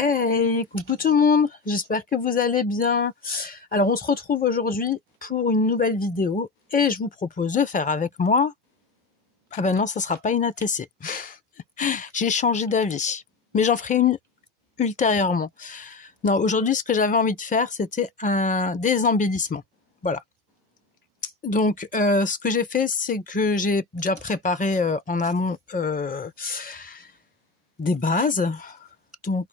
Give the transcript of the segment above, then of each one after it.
Hey, coucou tout le monde, j'espère que vous allez bien. Alors on se retrouve aujourd'hui pour une nouvelle vidéo et je vous propose de faire avec moi... Ah ben non, ça sera pas une ATC. J'ai changé d'avis, mais j'en ferai une ultérieurement. Non, aujourd'hui ce que j'avais envie de faire c'était un désembellissement. Voilà. Donc ce que j'ai fait c'est que j'ai déjà préparé en amont des bases. Donc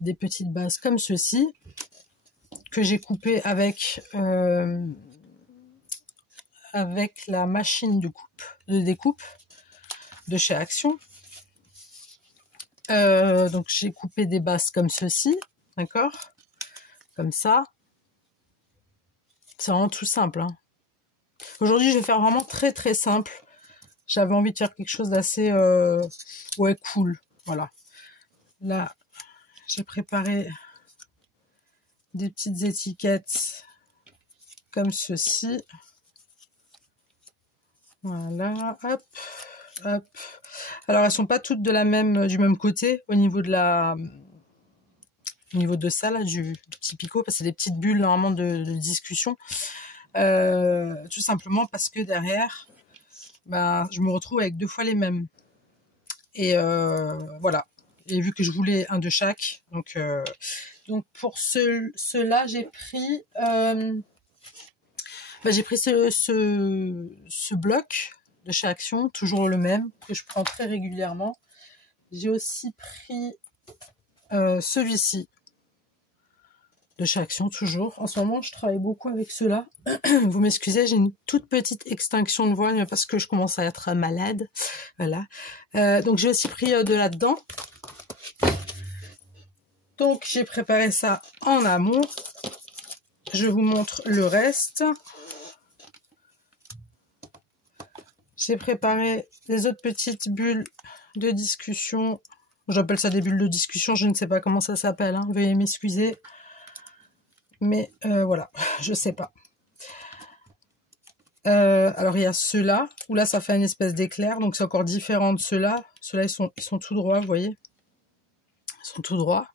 des petites bases comme ceci que j'ai coupées avec la machine de découpe de chez Action. Donc j'ai coupé des bases comme ceci, d'accord, comme ça. C'est vraiment tout simple, hein. Aujourd'hui je vais faire vraiment très très simple. J'avais envie de faire quelque chose d'assez ouais, cool. Voilà, là j'ai préparé des petites étiquettes comme ceci. Voilà, hop, hop. Alors elles sont pas toutes du même côté au niveau de ça là, du petit picot, parce que c'est des petites bulles normalement de discussion. Tout simplement parce que derrière, ben, je me retrouve avec 2 fois les mêmes. Et voilà. Et vu que je voulais un de chaque, donc pour cela j'ai pris ce bloc de chez Action, toujours le même, que je prends très régulièrement. J'ai aussi pris celui-ci de chez Action, toujours. En ce moment, je travaille beaucoup avec ceux-là. Vous m'excusez, j'ai une toute petite extinction de voix, mais parce que je commence à être malade. Voilà. Donc, j'ai aussi pris de là-dedans. Donc, j'ai préparé ça en amont. Je vous montre le reste. J'ai préparé les autres petites bulles de discussion. J'appelle ça des bulles de discussion, je ne sais pas comment ça s'appelle, hein. Veuillez m'excuser. Mais voilà, je sais pas. Alors il y a ceux-là, où là ça fait une espèce d'éclair, donc c'est encore différent de ceux-là. Ceux-là ils sont tout droits, vous voyez. Ils sont tout droits.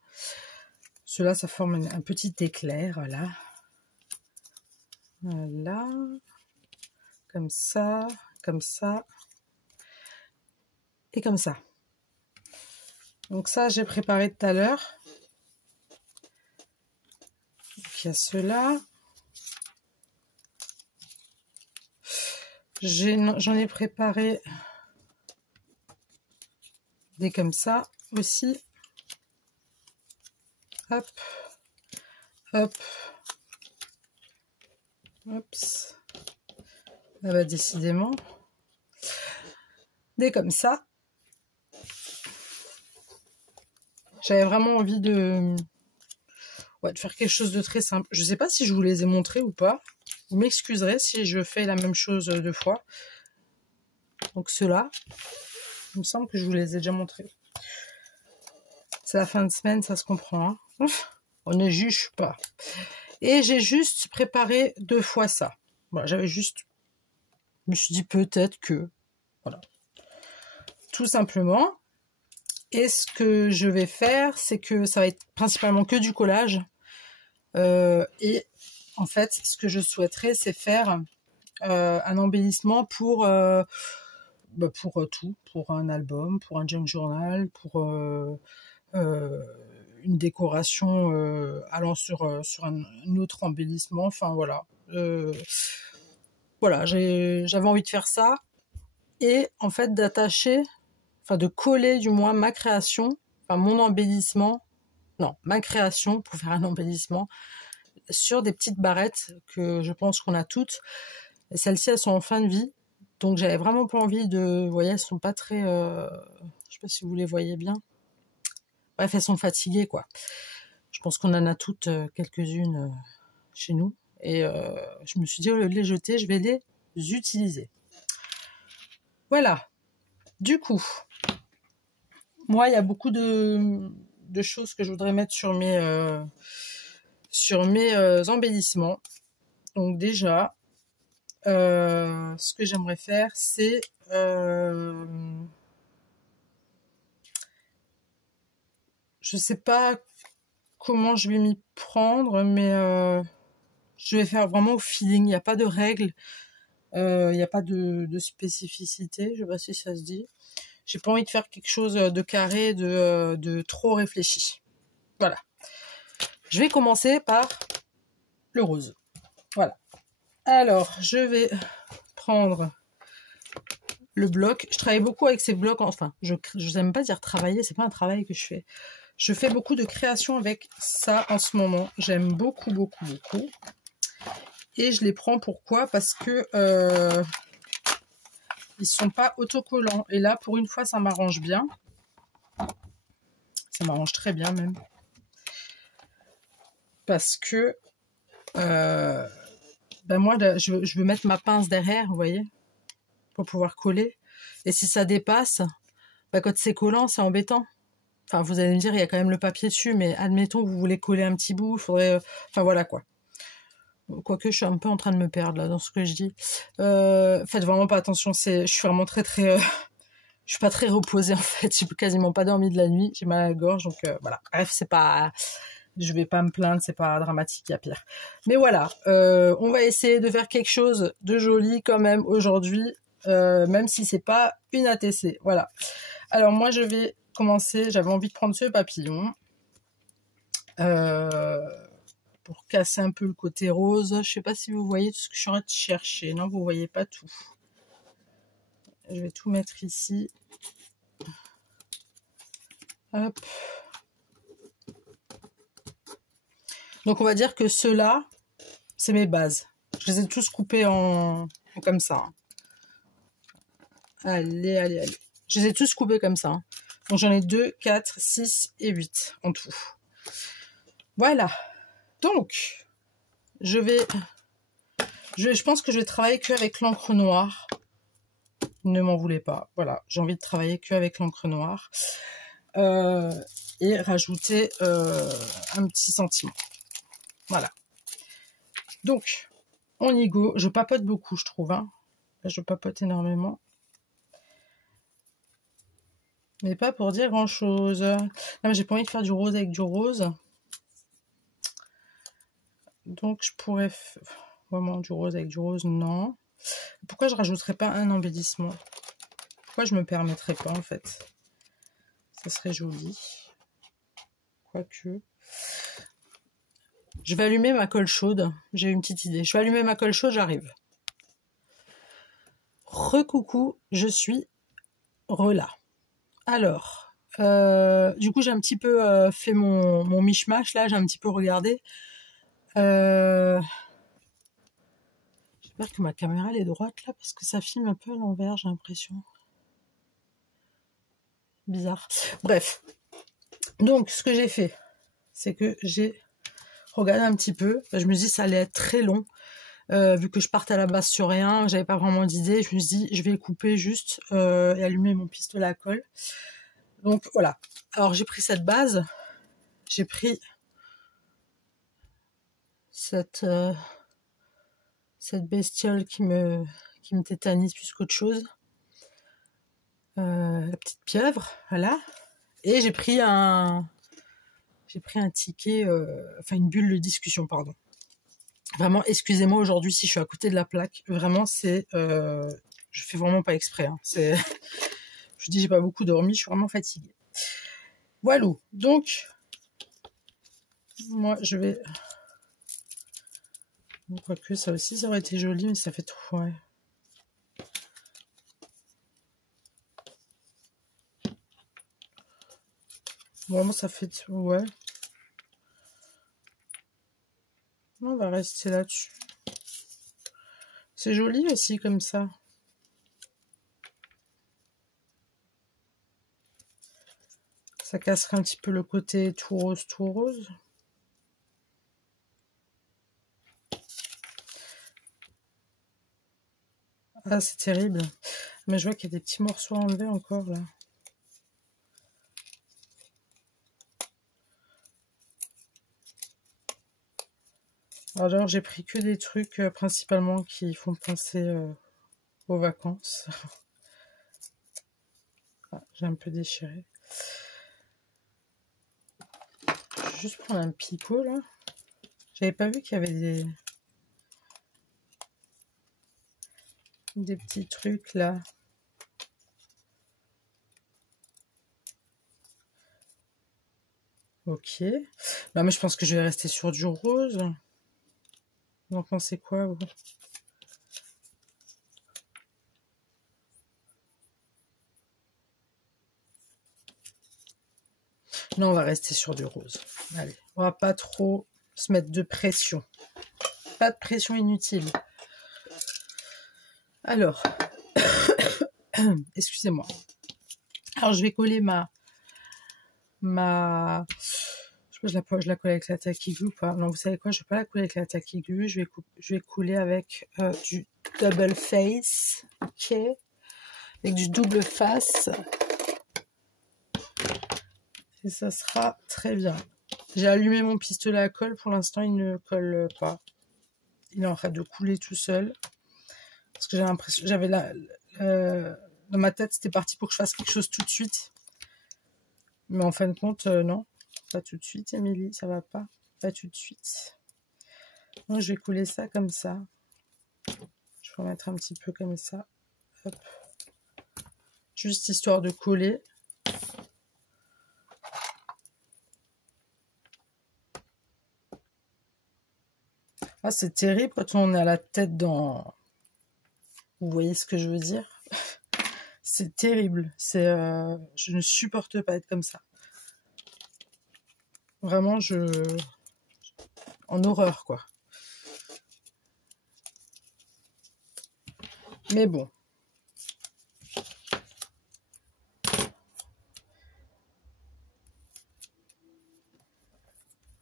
Ceux-là ça forme un petit éclair, voilà. Voilà. Comme ça, comme ça. Et comme ça. Donc ça j'ai préparé tout à l'heure. Il y a ceux-là. J'en ai préparé des comme ça aussi. Hop, hop, oups. Ah bah décidément. Des comme ça. J'avais vraiment envie de faire quelque chose de très simple. Je sais pas si je vous les ai montrés ou pas. Vous m'excuserez si je fais la même chose 2 fois. Donc ceux-là, il me semble que je vous les ai déjà montrés. C'est la fin de semaine, ça se comprend, hein. On ne juge pas. Et j'ai juste préparé 2 fois ça. Voilà, je me suis dit peut-être que, voilà, tout simplement. Et ce que je vais faire, c'est que ça va être principalement que du collage. Et en fait, ce que je souhaiterais, c'est faire un embellissement pour tout, pour un album, pour un junk journal, pour une décoration allant sur un autre embellissement. Enfin voilà, voilà, j'avais envie de faire ça et en fait d'attacher, enfin de coller du moins ma création, enfin mon embellissement, non, ma création pour faire un embellissement sur des petites barrettes que je pense qu'on a toutes. Celles-ci, elles sont en fin de vie, donc j'avais vraiment pas envie de... Vous voyez, elles sont pas très... je sais pas si vous les voyez bien. Bref, elles sont fatiguées, quoi. Je pense qu'on en a toutes quelques-unes chez nous. Et je me suis dit, au lieu de les jeter, je vais les utiliser. Voilà. Du coup, moi, il y a beaucoup de choses que je voudrais mettre sur mes embellissements. Donc déjà, ce que j'aimerais faire, c'est je sais pas comment je vais m'y prendre, mais je vais faire vraiment au feeling. Il n'y a pas de règles, il n'y a pas de spécificité. Je sais pas si ça se dit. J'ai pas envie de faire quelque chose de carré, de trop réfléchi. Voilà. Je vais commencer par le rose. Voilà. Alors, je vais prendre le bloc. Je travaille beaucoup avec ces blocs. Enfin, je n'aime pas dire travailler, c'est pas un travail que je fais. Je fais beaucoup de création avec ça en ce moment. J'aime beaucoup, beaucoup, beaucoup. Et je les prends pourquoi? Parce que ils sont pas autocollants. Et là, pour une fois, ça m'arrange bien. Ça m'arrange très bien même. Parce que ben moi, je veux mettre ma pince derrière, vous voyez, pour pouvoir coller. Et si ça dépasse, ben quand c'est collant, c'est embêtant. Enfin, vous allez me dire, il y a quand même le papier dessus, mais admettons, vous voulez coller un petit bout, il faudrait... Enfin, voilà, quoi. Quoique, je suis un peu en train de me perdre, là, dans ce que je dis. Faites vraiment pas attention, je suis vraiment très... je suis pas très reposée, en fait. J'ai quasiment pas dormi de la nuit. J'ai mal à la gorge, donc voilà. Bref, c'est pas... Je vais pas me plaindre, c'est pas dramatique, il y a pire. Mais voilà, on va essayer de faire quelque chose de joli, quand même, aujourd'hui, même si c'est pas une ATC. Voilà. Alors, moi, je vais... commencer, j'avais envie de prendre ce papillon pour casser un peu le côté rose. Je sais pas si vous voyez tout ce que je suis en train de chercher. Non, vous voyez pas tout. Je vais tout mettre ici. Hop. Donc on va dire que ceux-là, c'est mes bases. Je les ai tous coupés en comme ça. Allez, allez, allez. Je les ai tous coupés comme ça. Donc j'en ai 2, 4, 6 et 8 en tout. Voilà. Donc, je pense que je vais travailler qu'avec l'encre noire. Ne m'en voulez pas. Voilà, j'ai envie de travailler qu'avec l'encre noire. Et rajouter un petit sentiment. Voilà. Donc, on y go. Je papote beaucoup, je trouve. Hein. Là, je papote énormément. Mais pas pour dire grand-chose. Non, j'ai pas envie de faire du rose avec du rose. Donc, je pourrais... Vraiment, du rose avec du rose, non. Pourquoi je rajouterais pas un embellissement? Pourquoi je me permettrais pas, en fait? Ça serait joli. Quoique... Je vais allumer ma colle chaude. J'ai une petite idée. Je vais allumer ma colle chaude, j'arrive. Recoucou, je suis là. Alors, du coup, j'ai un petit peu fait mon mishmash, là. J'ai un petit peu regardé. J'espère que ma caméra, elle est droite, là, parce que ça filme un peu à l'envers, j'ai l'impression. Bizarre. Bref. Donc, ce que j'ai fait, c'est que j'ai regardé un petit peu. Je me suis dit, ça allait être très long. Vu que je partais à la base sur rien, j'avais pas vraiment d'idée, je me suis dit je vais couper juste et allumer mon pistolet à colle. Donc voilà. Alors j'ai pris cette base, j'ai pris cette bestiole qui me tétanise plus qu'autre chose. La petite pieuvre, voilà. Et j'ai pris un ticket, enfin une bulle de discussion, pardon. Vraiment, excusez-moi aujourd'hui si je suis à côté de la plaque. Vraiment, c'est... je fais vraiment pas exprès. Hein. C'est... Je dis, j'ai pas beaucoup dormi, je suis vraiment fatiguée. Voilà. Donc, moi, je vais... Quoique, ça aussi, ça aurait été joli, mais ça fait trop... Ouais. Vraiment, ça fait... Ouais. On va rester là-dessus. C'est joli aussi, comme ça. Ça casserait un petit peu le côté tout rose, tout rose. Ah, c'est terrible. Mais je vois qu'il y a des petits morceaux à enlever encore, là. Alors, j'ai pris que des trucs, principalement, qui font penser aux vacances. Ah, j'ai un peu déchiré. vais juste prendre un picot là. J'avais pas vu qu'il y avait des petits trucs là. Ok. Non mais je pense que je vais rester sur du rose. Vous en pensez quoi vous? Non, on va rester sur du rose. Allez, on va pas trop se mettre de pression. Pas de pression inutile. Alors, excusez-moi. Alors, je vais coller je sais pas, je la colle avec la tacky glue ou pas. Non, vous savez quoi, je vais pas la coller avec la tacky glue. Je vais couler avec du double face. Ok. Avec du double face. Et ça sera très bien. J'ai allumé mon pistolet à colle. Pour l'instant, il ne colle pas. Il est en train de couler tout seul. Parce que j'ai l'impression... dans ma tête, c'était parti pour que je fasse quelque chose tout de suite. Mais en fin de compte, non. Pas tout de suite, Émilie. Ça va pas. Pas tout de suite. Donc, je vais couler ça comme ça. Je vais remettre un petit peu comme ça. Hop. Juste histoire de coller. Ah, c'est terrible quand on a la tête dans... Vous voyez ce que je veux dire? C'est terrible. Je ne supporte pas être comme ça. Vraiment, en horreur, quoi. Mais bon.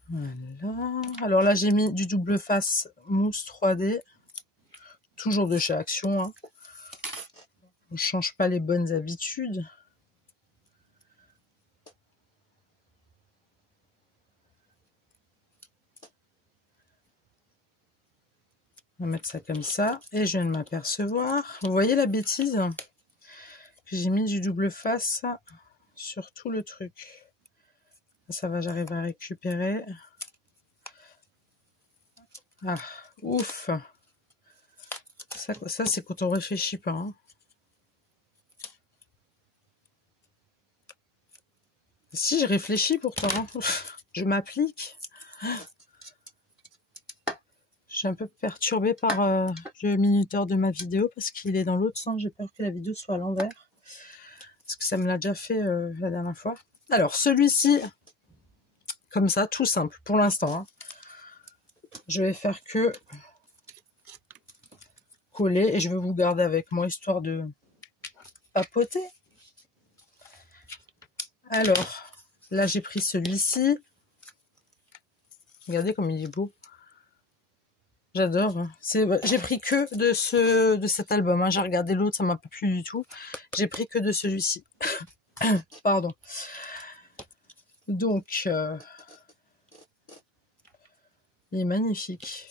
Voilà. Alors là, j'ai mis du double face mousse 3D. Toujours de chez Action, hein. On ne change pas les bonnes habitudes. On va mettre ça comme ça. Et je viens de m'apercevoir. Vous voyez la bêtise? J'ai mis du double face sur tout le truc. Ça va, j'arrive à récupérer. Ah, ouf! Ça c'est quand on réfléchit pas. Hein. Si, je réfléchis pourtant. Hein. Je m'applique. Je suis un peu perturbée par le minuteur de ma vidéo parce qu'il est dans l'autre sens. J'ai peur que la vidéo soit à l'envers. Parce que ça me l'a déjà fait la dernière fois. Alors, celui-ci, comme ça, tout simple pour l'instant. Hein. Je vais faire que coller et je vais vous garder avec moi histoire de papoter. Alors, là, j'ai pris celui-ci. Regardez comme il est beau. J'adore. Hein. J'ai pris que de cet album. Hein. J'ai regardé l'autre, ça m'a pas plu du tout. J'ai pris que de celui-ci. Pardon. Donc, il est magnifique.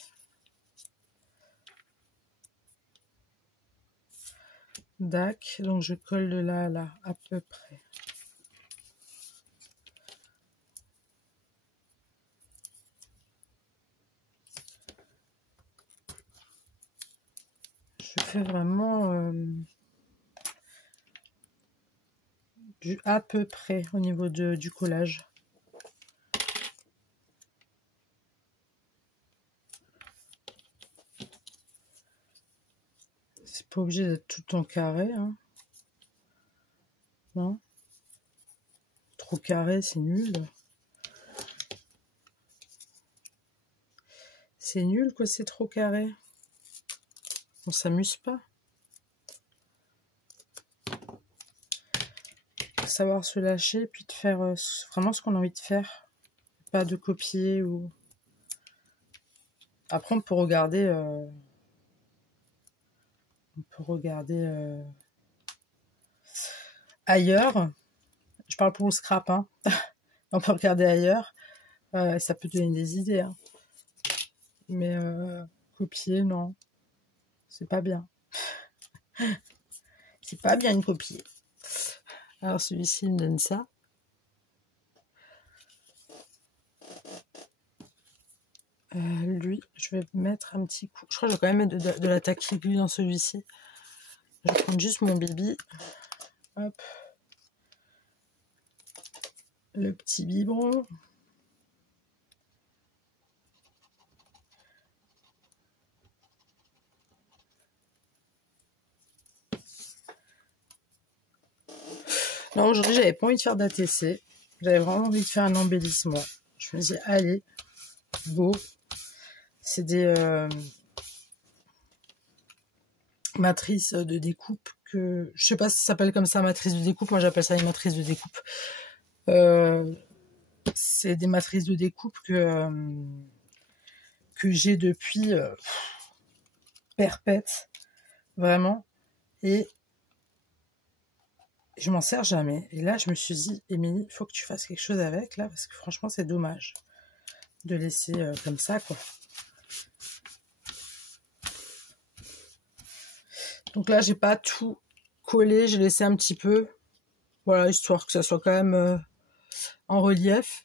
Dac. Donc, je colle de là à là, à peu près. Je fais vraiment du à peu près au niveau du collage. C'est pas obligé d'être tout en carré. Hein. Non. Trop carré, c'est nul. C'est nul, quoi, c'est trop carré. On s'amuse pas. Faut savoir se lâcher, puis de faire vraiment ce qu'on a envie de faire. Pas de copier ou... Après, on peut regarder... ailleurs. Je parle pour le scrap, hein. On peut regarder ailleurs. Ça peut donner des idées. Hein. Mais copier, non. C'est pas bien. C'est pas bien de copier. Alors celui-ci me donne ça. Lui, je vais mettre un petit coup. Je crois que je vais quand même mettre de la Takiglu dans celui-ci. Je vais prendre juste mon bibi. Hop. Le petit biberon. Non, aujourd'hui, j'avais pas envie de faire d'ATC. J'avais vraiment envie de faire un embellissement. Je me dis, allez, go. C'est des matrices de découpe que... Je sais pas si ça s'appelle comme ça, matrice de découpe. Moi, j'appelle ça une matrice de découpe. C'est des matrices de découpe que j'ai depuis perpète. Vraiment. Et je m'en sers jamais. Et là, je me suis dit, Émilie, il faut que tu fasses quelque chose avec, là, parce que franchement, c'est dommage de laisser comme ça, quoi. Donc là, j'ai pas tout collé, j'ai laissé un petit peu. Voilà, histoire que ça soit quand même en relief.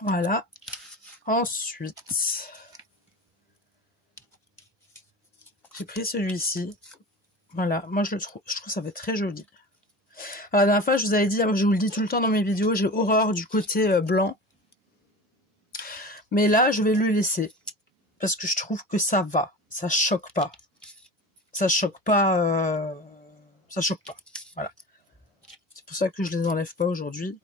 Voilà. Ensuite, j'ai pris celui-ci. Voilà, moi je trouve ça fait très joli. Alors, la dernière fois, je vous avais dit, je vous le dis tout le temps dans mes vidéos, j'ai horreur du côté blanc. Mais là, je vais le laisser. Parce que je trouve que ça va. Ça choque pas. Ça choque pas. Ça choque pas. Voilà. C'est pour ça que je les enlève pas aujourd'hui.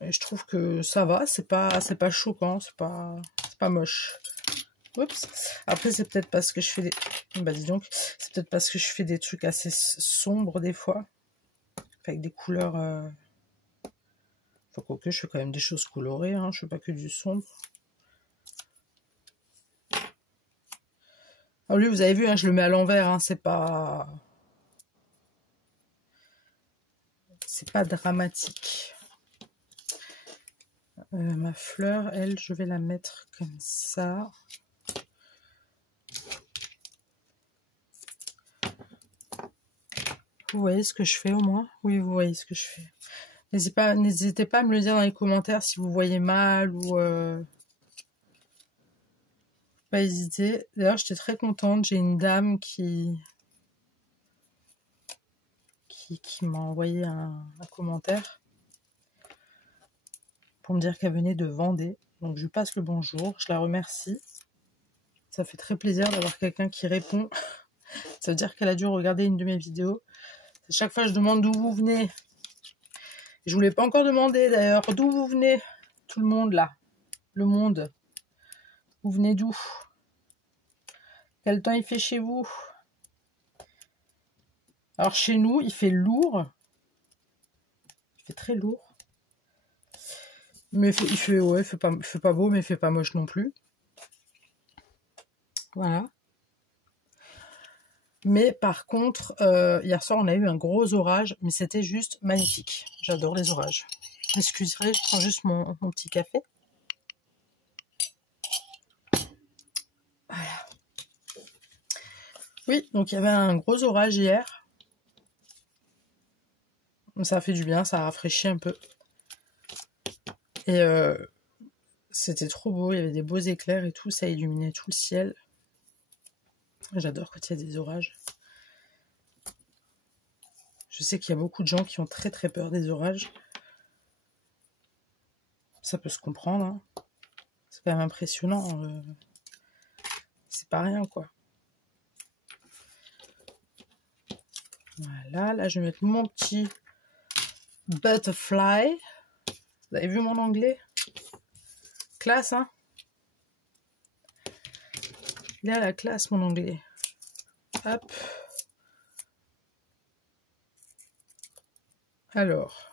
Et je trouve que ça va. C'est pas choquant. C'est pas moche. Oups. Après, c'est peut-être parce que je fais des... Bah, dis donc. C'est peut-être parce que je fais des trucs assez sombres des fois. Avec des couleurs... Enfin, quoique, je fais quand même des choses colorées. Hein. Je fais pas que du sombre. Alors lui, vous avez vu, hein, je le mets à l'envers. Hein, c'est pas dramatique. Ma fleur, elle, je vais la mettre comme ça. Vous voyez ce que je fais au moins? Oui, vous voyez ce que je fais. N'hésitez pas à me le dire dans les commentaires si vous voyez mal ou... Pas hésiter. D'ailleurs, j'étais très contente. J'ai une dame qui m'a envoyé un commentaire pour me dire qu'elle venait de Vendée. Donc, je lui passe le bonjour. Je la remercie. Ça fait très plaisir d'avoir quelqu'un qui répond. Ça veut dire qu'elle a dû regarder une de mes vidéos. À chaque fois, je demande d'où vous venez. Je vous l'ai pas encore demandé d'ailleurs. D'où vous venez? Tout le monde là. Le monde. Vous venez d'où? Quel temps il fait chez vous? Alors chez nous, il fait lourd. Il fait très lourd. Mais il fait pas beau, mais il fait pas moche non plus. Voilà. Mais par contre, hier soir, on a eu un gros orage, mais c'était juste magnifique. J'adore les orages. Excusez, je prends juste mon petit café. Voilà. Oui, donc il y avait un gros orage hier. Ça a fait du bien, ça a rafraîchi un peu. Et c'était trop beau, il y avait des beaux éclairs et tout, ça illuminait tout le ciel. J'adore quand il y a des orages. Je sais qu'il y a beaucoup de gens qui ont très très peur des orages. Ça peut se comprendre. Hein. C'est quand même impressionnant. C'est pas rien, quoi. Voilà, là je vais mettre mon petit butterfly. Vous avez vu mon anglais? Classe, hein? Il est à la classe, mon anglais. Hop. Alors.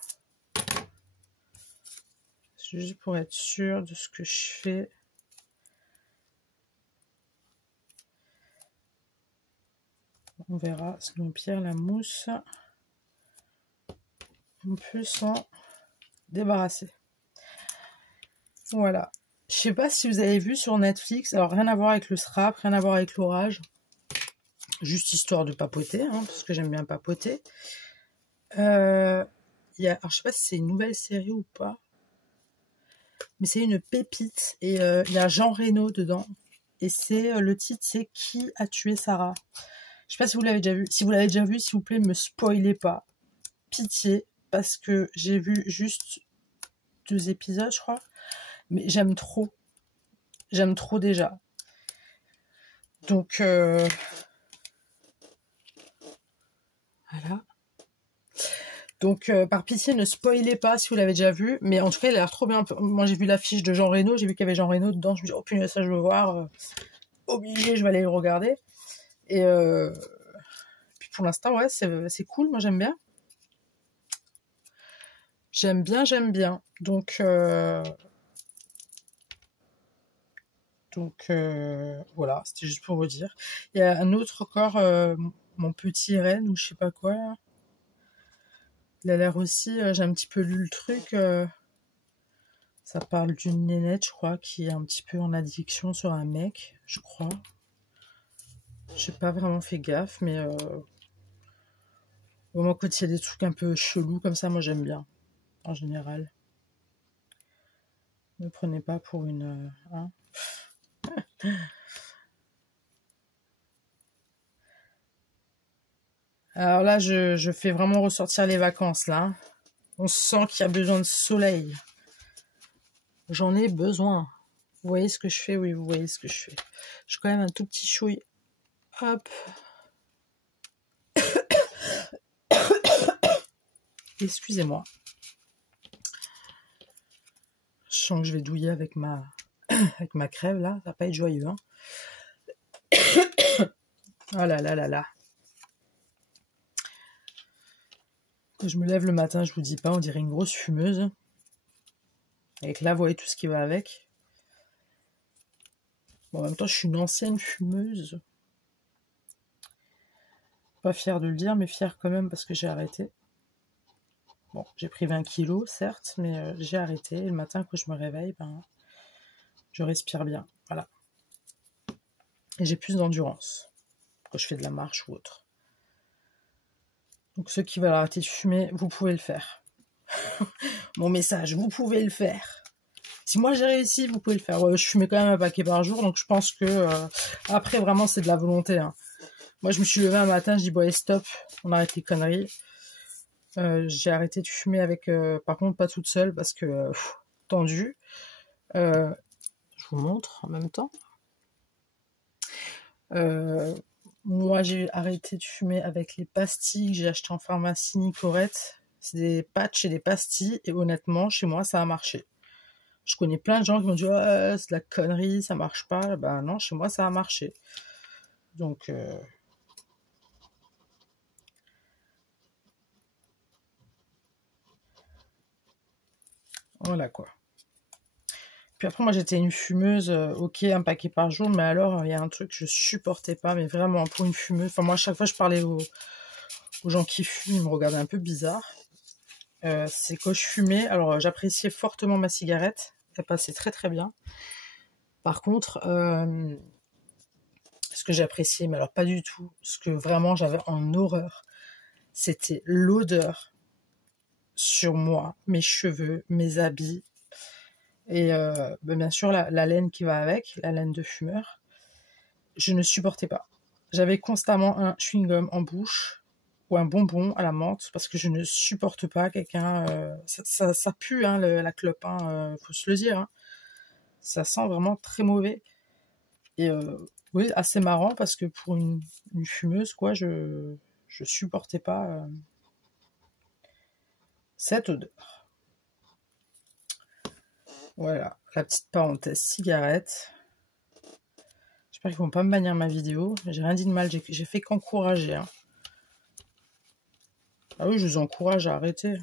Juste pour être sûr de ce que je fais. On verra. Sinon, pire, la mousse. On peut s'en débarrasser. Voilà. Je sais pas si vous avez vu sur Netflix. Alors, rien à voir avec le SRAP, rien à voir avec l'orage. Juste histoire de papoter, hein, parce que j'aime bien papoter. Il alors je sais pas si c'est une nouvelle série ou pas, mais c'est une pépite et il y a Jean Reno dedans. Et c'est le titre, c'est Qui a tué Sarah? Je sais pas si vous l'avez déjà vu. Si vous l'avez déjà vu, s'il vous plaît, me spoilez pas. Pitié, parce que j'ai vu juste 2 épisodes, je crois. Mais j'aime trop. J'aime trop déjà. Donc, voilà. Donc, par pitié, ne spoilez pas si vous l'avez déjà vu. Mais en tout cas, il a l'air trop bien. Moi, j'ai vu l'affiche de Jean Reno. J'ai vu qu'il y avait Jean Reno dedans. Je me dis, oh punaise, ça, je veux voir. Obligé, je vais aller le regarder. Et puis pour l'instant, ouais, c'est cool. Moi, j'aime bien. J'aime bien, j'aime bien. Donc, voilà, c'était juste pour vous dire. Il y a un autre encore, mon petit Rennes ou je sais pas quoi, là. Il a l'air aussi, j'ai un petit peu lu le truc. Ça parle d'une nénette, je crois, qui est un petit peu en addiction sur un mec, je crois. J'ai pas vraiment fait gaffe, mais au moment quand il y a des trucs un peu chelous comme ça, moi j'aime bien, en général. Ne prenez pas pour une... hein. Alors là, je fais vraiment ressortir les vacances, là. On sent qu'il y a besoin de soleil. J'en ai besoin. Vous voyez ce que je fais? Oui, vous voyez ce que je fais. J'ai quand même un tout petit chouille. Hop. Excusez-moi. Je sens que je vais douiller avec ma crève, là. Ça va pas être joyeux, hein. Oh là là là là. Quand je me lève le matin, je vous dis pas, on dirait une grosse fumeuse. Avec la voix et tout ce qui va avec. Bon, en même temps, je suis une ancienne fumeuse. Pas fière de le dire, mais fière quand même parce que j'ai arrêté. Bon, j'ai pris 20 kilos, certes, mais j'ai arrêté. Et le matin, quand je me réveille, ben, je respire bien. Voilà. Et j'ai plus d'endurance quand je fais de la marche ou autre. Donc ceux qui veulent arrêter de fumer, vous pouvez le faire. Mon message, vous pouvez le faire. Si moi j'ai réussi, vous pouvez le faire. Je fumais quand même un paquet par jour, donc je pense que après vraiment c'est de la volonté. Hein. Moi je me suis levée un matin, je dis bon allez stop, on arrête les conneries. J'ai arrêté de fumer avec, par contre pas toute seule parce que tendu. Je vous montre en même temps. Moi j'ai arrêté de fumer avec les pastilles que j'ai achetées en pharmacie Nicorette. C'est des patchs et des pastilles et honnêtement chez moi ça a marché. Je connais plein de gens qui m'ont dit oh, c'est de la connerie, ça marche pas. Ben non, chez moi ça a marché. Donc voilà quoi. Puis après moi j'étais une fumeuse, ok un paquet par jour, mais alors il y a un truc que je supportais pas, mais vraiment pour une fumeuse. Enfin moi à chaque fois je parlais aux gens qui fument, ils me regardaient un peu bizarre. C'est quand je fumais, alors j'appréciais fortement ma cigarette, elle passait très très bien. Par contre, ce que j'appréciais, mais alors pas du tout, ce que vraiment j'avais en horreur, c'était l'odeur sur moi, mes cheveux, mes habits, et bien sûr la laine qui va avec, la laine de fumeur. Je ne supportais pas. J'avais constamment un chewing-gum en bouche, ou un bonbon à la menthe, parce que je ne supporte pas quelqu'un... ça pue, hein, la clope, hein, faut se le dire. Hein. Ça sent vraiment très mauvais. Et oui, assez marrant, parce que pour une fumeuse, quoi, je supportais pas cette odeur. Voilà, la petite parenthèse cigarette. J'espère qu'ils vont pas me bannir ma vidéo. J'ai rien dit de mal, j'ai fait qu'encourager. Hein. Ah oui, je vous encourage à arrêter.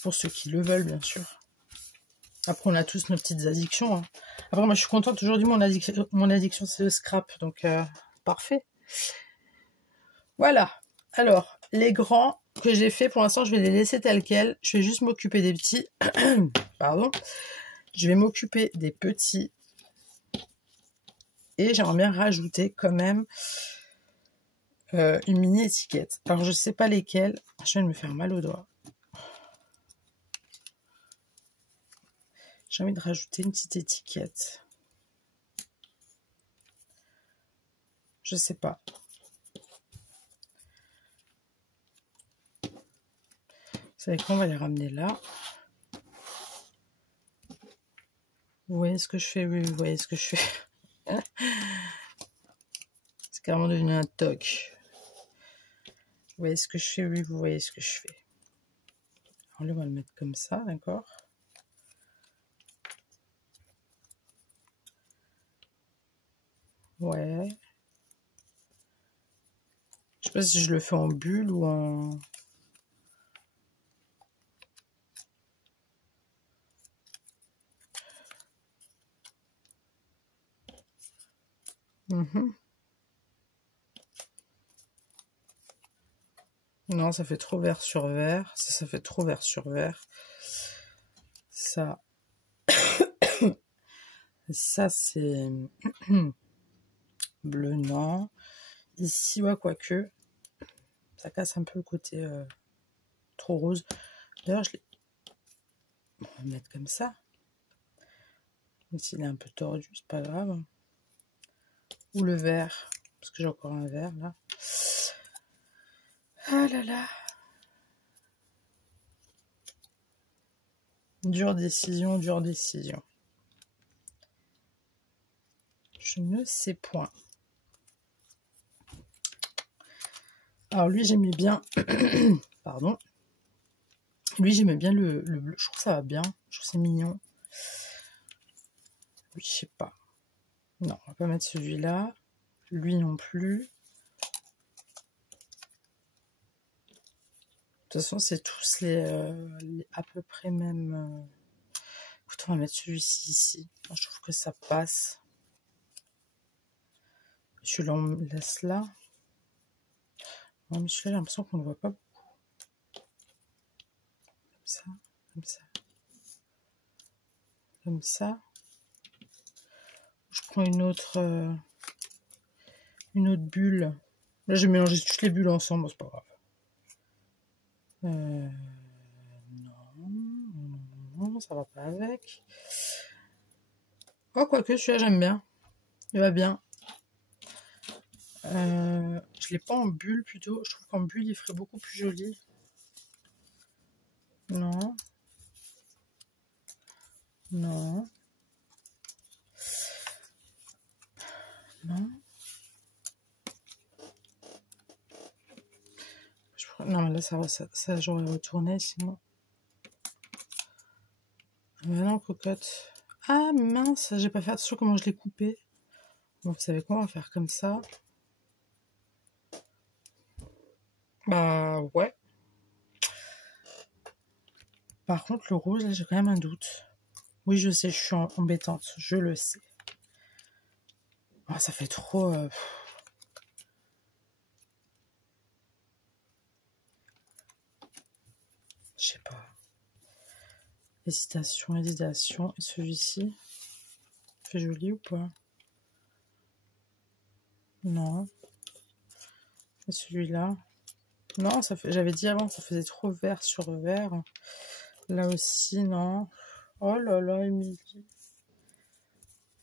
Pour ceux qui le veulent, bien sûr. Après, on a tous nos petites addictions. Hein. Après, moi, je suis contente. Aujourd'hui, mon addiction c'est le scrap. Donc, parfait. Voilà. Alors, les grands que j'ai fait, pour l'instant, je vais les laisser tels quels. Je vais juste m'occuper des petits. Pardon. Je vais m'occuper des petits. Et j'aimerais bien rajouter quand même une mini étiquette. Alors je sais pas lesquelles. Je viens de me faire mal au doigt. J'ai envie de rajouter une petite étiquette. Je sais pas. Vous savez quoi, on va les ramener là. Vous voyez ce que je fais? Oui, vous voyez ce que je fais. C'est carrément devenu un toc. Vous voyez ce que je fais? Oui, vous voyez ce que je fais. Alors là, on va le mettre comme ça, d'accord? Ouais. Je sais pas si je le fais en bulle ou en... Non, ça fait trop vert sur vert. Ça fait trop vert sur vert. Ça... Ça, c'est... bleu, non. Ici, ouais, quoique... Ça casse un peu le côté trop rose. D'ailleurs, on va le mettre comme ça. Même s'il est un peu tordu, c'est pas grave. Ou le vert. Parce que j'ai encore un vert, là. Ah là là. Dure décision, dure décision. Je ne sais point. Alors lui, j'aimais bien... Pardon. Lui, j'aimais bien le bleu. Je trouve que ça va bien. Je trouve que c'est mignon. Oui, je sais pas. Non, on va pas mettre celui-là. Lui non plus. De toute façon, c'est tous les à peu près même... Écoute, on va mettre celui-ci ici. Moi, je trouve que ça passe. Je le laisse là. Non, mais celui-là, j'ai l'impression qu'on ne le voit pas beaucoup. Comme ça, comme ça. Comme ça. Je prends une autre bulle. Là, j'ai mélangé toutes les bulles ensemble, c'est pas grave. Non, ça va pas avec. Oh, quoique, celui-là, j'aime bien. Il va bien. Je l'ai pas en bulle, plutôt. Je trouve qu'en bulle, il ferait beaucoup plus joli. Non. Non. Non. Non, mais là, ça j'aurais retourné, sinon. Mais non, cocotte. Ah, mince, j'ai pas fait attention comment je l'ai coupé. Bon, vous savez quoi, on va faire comme ça. Bah, ouais. Par contre, le rose, là, j'ai quand même un doute. Oui, je sais, je suis embêtante. Je le sais. Ah, ça fait trop... Je sais pas. Hésitation, hésitation. Et celui-ci, fait joli ou pas? Non. Et celui-là? Non, ça fait. J'avais dit avant, ça faisait trop vert sur vert. Là aussi, non. Oh là là, Émilie.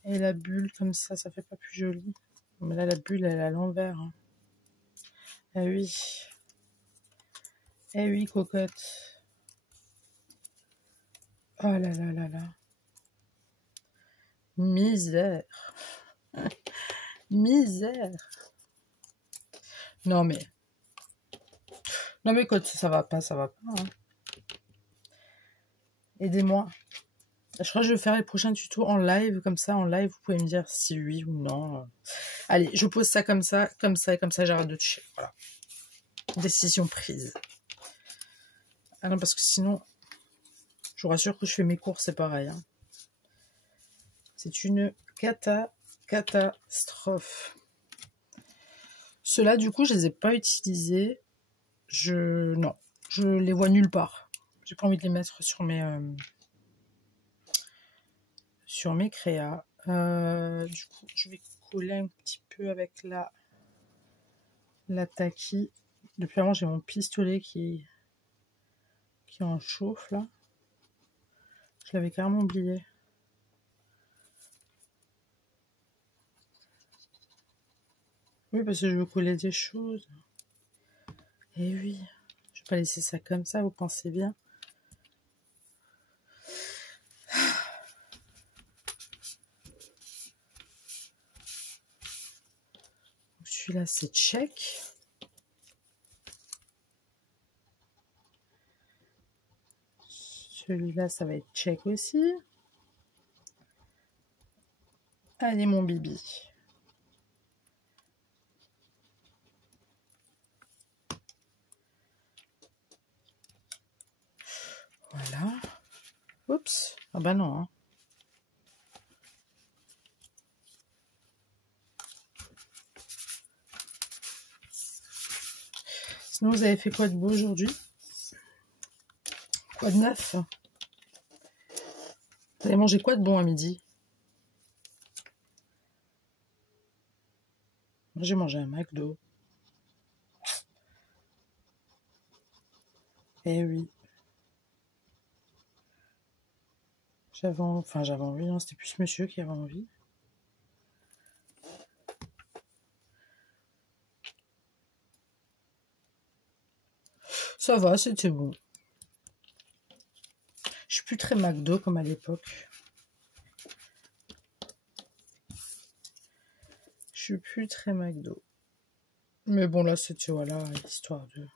Et la bulle, comme ça fait pas plus joli. Mais là, la bulle, elle est à l'envers. Hein. Eh oui. Eh oui, cocotte. Oh là là là là. Misère. Misère. Non mais... Non mais écoute, ça va pas, ça va pas. Hein. Aidez-moi. Je crois que je vais faire les prochains tutos en live, comme ça, en live, vous pouvez me dire si oui ou non. Allez, je pose ça comme ça, comme ça, et comme ça, j'arrête de toucher. Voilà. Décision prise. Ah non, parce que sinon, je vous rassure que je fais mes courses, c'est pareil. Hein. C'est une catastrophe. Ceux-là, du coup, je les ai pas utilisés. Non, je les vois nulle part. J'ai pas envie de les mettre sur mes créas. Du coup, je vais coller un petit peu avec la La Taki. Depuis avant, j'ai mon pistolet qui en chauffe là. Je l'avais carrément oublié. Oui, parce que je veux coller des choses. Et oui, je vais pas laisser ça comme ça, vous pensez bien. Celui-là, c'est check. Celui-là, ça va être check aussi. Allez, mon bibi. Voilà. Oups. Ah bah non. Hein. Sinon, vous avez fait quoi de beau aujourd'hui? Quoi de neuf? Vous avez mangé quoi de bon à midi? Moi, j'ai mangé un McDo. Eh oui. J'avais envie, non, c'était plus monsieur qui avait envie. Ça va, c'était bon. Je suis plus très McDo comme à l'époque. Je suis plus très McDo. Mais bon, là, c'était, voilà, histoire de...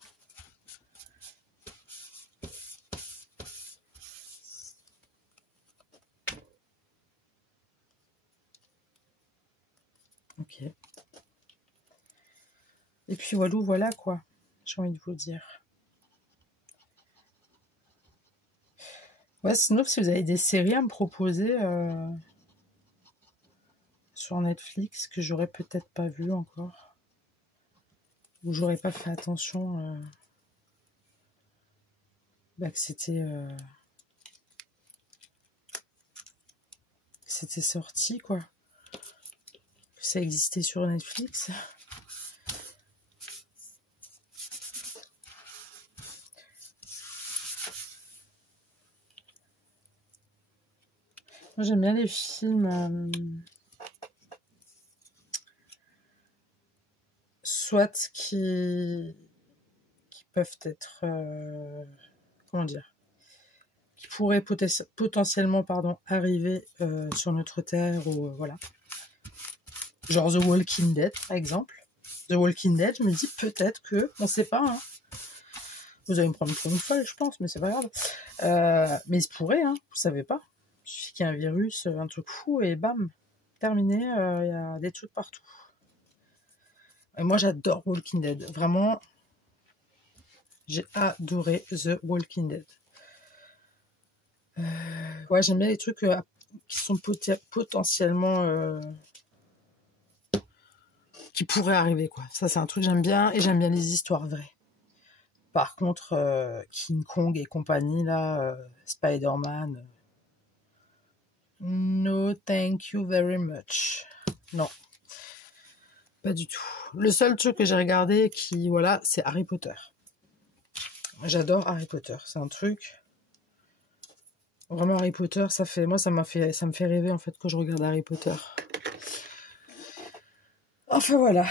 Ok. Et puis voilà quoi, j'ai envie de vous dire. Ouais, sinon si vous avez des séries à me proposer sur Netflix que j'aurais peut-être pas vu encore, ou j'aurais pas fait attention que c'était sorti quoi, que ça existait sur Netflix. Moi j'aime bien les films soit qui peuvent être comment dire, qui pourraient potentiellement arriver sur notre terre, ou voilà, genre The Walking Dead par exemple. The Walking Dead, je me dis peut-être que, on sait pas, hein. Vous allez me prendre pour une folle, je pense, mais c'est pas grave. Mais il se pourrait, hein, vous savez pas. Il suffit qu'il y ait un virus, un truc fou, et bam, terminé, il y a des trucs partout. Et moi, j'adore Walking Dead. Vraiment, j'ai adoré The Walking Dead. Ouais, j'aime bien les trucs qui sont potentiellement... qui pourraient arriver, quoi. Ça, c'est un truc que j'aime bien, et j'aime bien les histoires vraies. Par contre, King Kong et compagnie, là, Spider-Man... No, thank you very much. Non, pas du tout. Le seul truc que j'ai regardé qui, voilà, c'est Harry Potter. J'adore Harry Potter. C'est un truc... Vraiment, Harry Potter, moi, ça me fait rêver, en fait, quand je regarde Harry Potter. Enfin, voilà.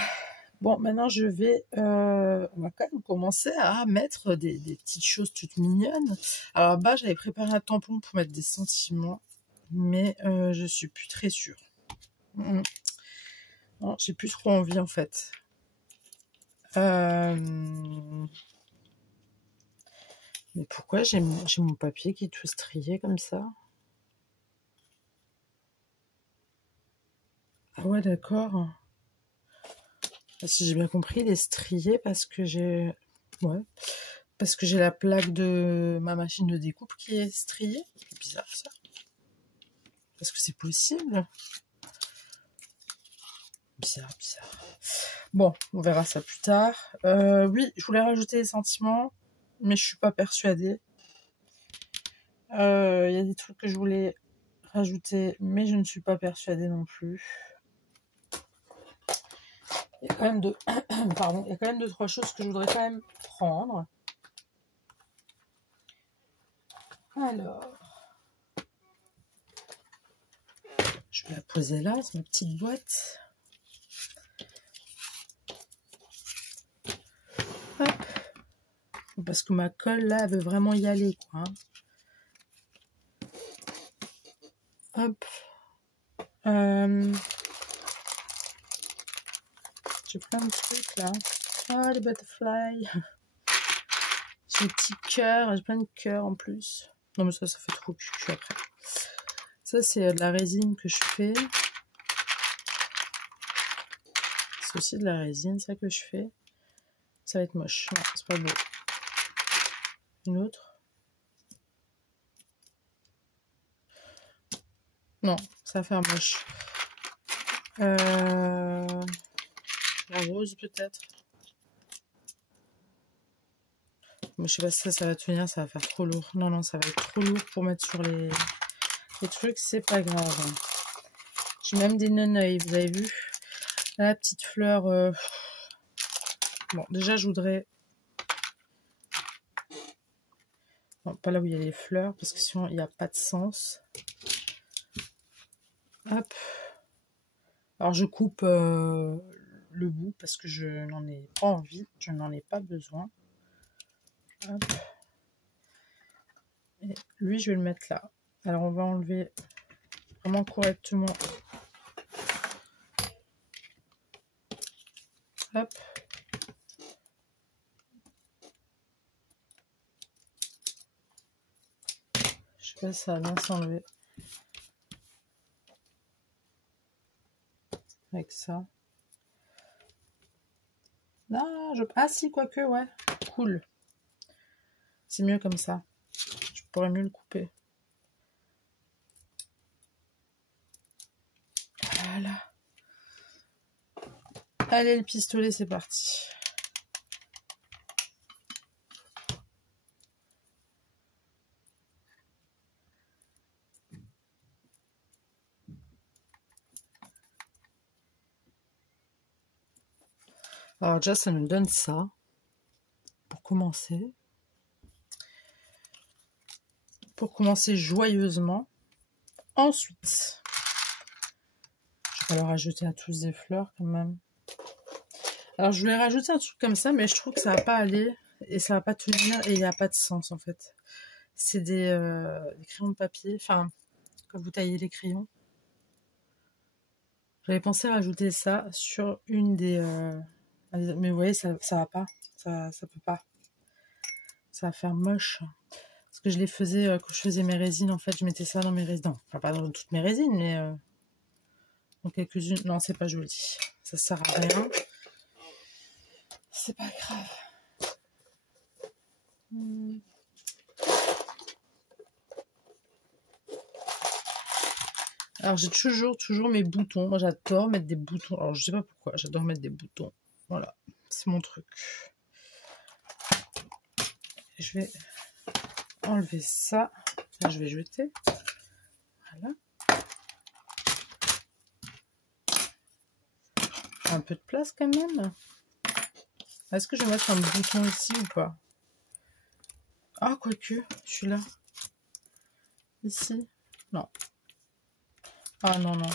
Bon, maintenant, on va quand même commencer à mettre des petites choses toutes mignonnes. Alors, là-bas, j'avais préparé un tampon pour mettre des sentiments, mais je suis plus très sûre. Non, j'ai plus trop envie, en fait. Mais pourquoi j'ai mon papier qui est tout strié comme ça? Ah ouais, d'accord. Si j'ai bien compris, il est strié parce que j'ai... Ouais. Parce que j'ai la plaque de ma machine de découpe qui est striée. C'est bizarre, ça. Est-ce que c'est possible? Bizarre. Bon, on verra ça plus tard. Oui, je voulais rajouter les sentiments, mais je suis pas persuadée. Il y a des trucs que je voulais rajouter, mais je ne suis pas persuadée non plus. Il y a quand même deux, pardon, il y a quand même 2-3 choses que je voudrais quand même prendre. Alors, je vais la poser là, c'est ma petite boîte. Hop. Parce que ma colle là, elle veut vraiment y aller, quoi. Hop. J'ai plein de trucs là. Ah, les butterflies. J'ai des petits cœurs, j'ai plein de cœurs en plus. Non mais ça fait trop cucu après. Ça c'est de la résine que je fais. C'est aussi de la résine ça que je fais. Ça va être moche. Non, c'est pas beau. Une autre. Non, ça va faire moche. La rose peut-être. Mais je sais pas si ça va tenir, ça va faire trop lourd. Non, non, ça va être trop lourd pour mettre sur les trucs, c'est pas grave. J'ai même des neneuils, vous avez vu. Là, la petite fleur. Bon, déjà, je voudrais... Non, pas là où il y a les fleurs, parce que sinon, il n'y a pas de sens. Hop. Alors, je coupe le bout, parce que je n'en ai pas envie, je n'en ai pas besoin. Hop. Et lui, je vais le mettre là. Alors, on va enlever vraiment correctement. Hop. Je sais pas si ça va bien s'enlever. Avec ça. Non, ah si, quoique, ouais. Cool. C'est mieux comme ça. Je pourrais mieux le couper. Voilà. Allez, le pistolet, c'est parti. Alors déjà, ça nous donne ça. Pour commencer. Pour commencer joyeusement. Ensuite, je vais leur rajouter à tous des fleurs quand même. Alors, je voulais rajouter un truc comme ça, mais je trouve que ça va pas aller. Et ça va pas tenir. Et il n'y a pas de sens, en fait. C'est des crayons de papier. Enfin, quand vous taillez les crayons. J'avais pensé à rajouter ça sur une des... mais vous voyez, ça va pas. Ça peut pas. Ça va faire moche. Parce que je les faisais, quand je faisais mes résines, en fait, je mettais ça dans mes résines. Non, enfin, pas dans toutes mes résines, mais dans quelques-unes. Non, c'est pas joli. Ça sert à rien. C'est pas grave. Alors, j'ai toujours mes boutons. Moi, j'adore mettre des boutons. Alors, je sais pas pourquoi. J'adore mettre des boutons. Voilà. C'est mon truc. Je vais enlever ça. Là, je vais jeter. Voilà. Un peu de place quand même. Est-ce que je vais mettre un bouton ici ou pas? Ah, quoique, celui-là. Ici. Non. Ah, non, non.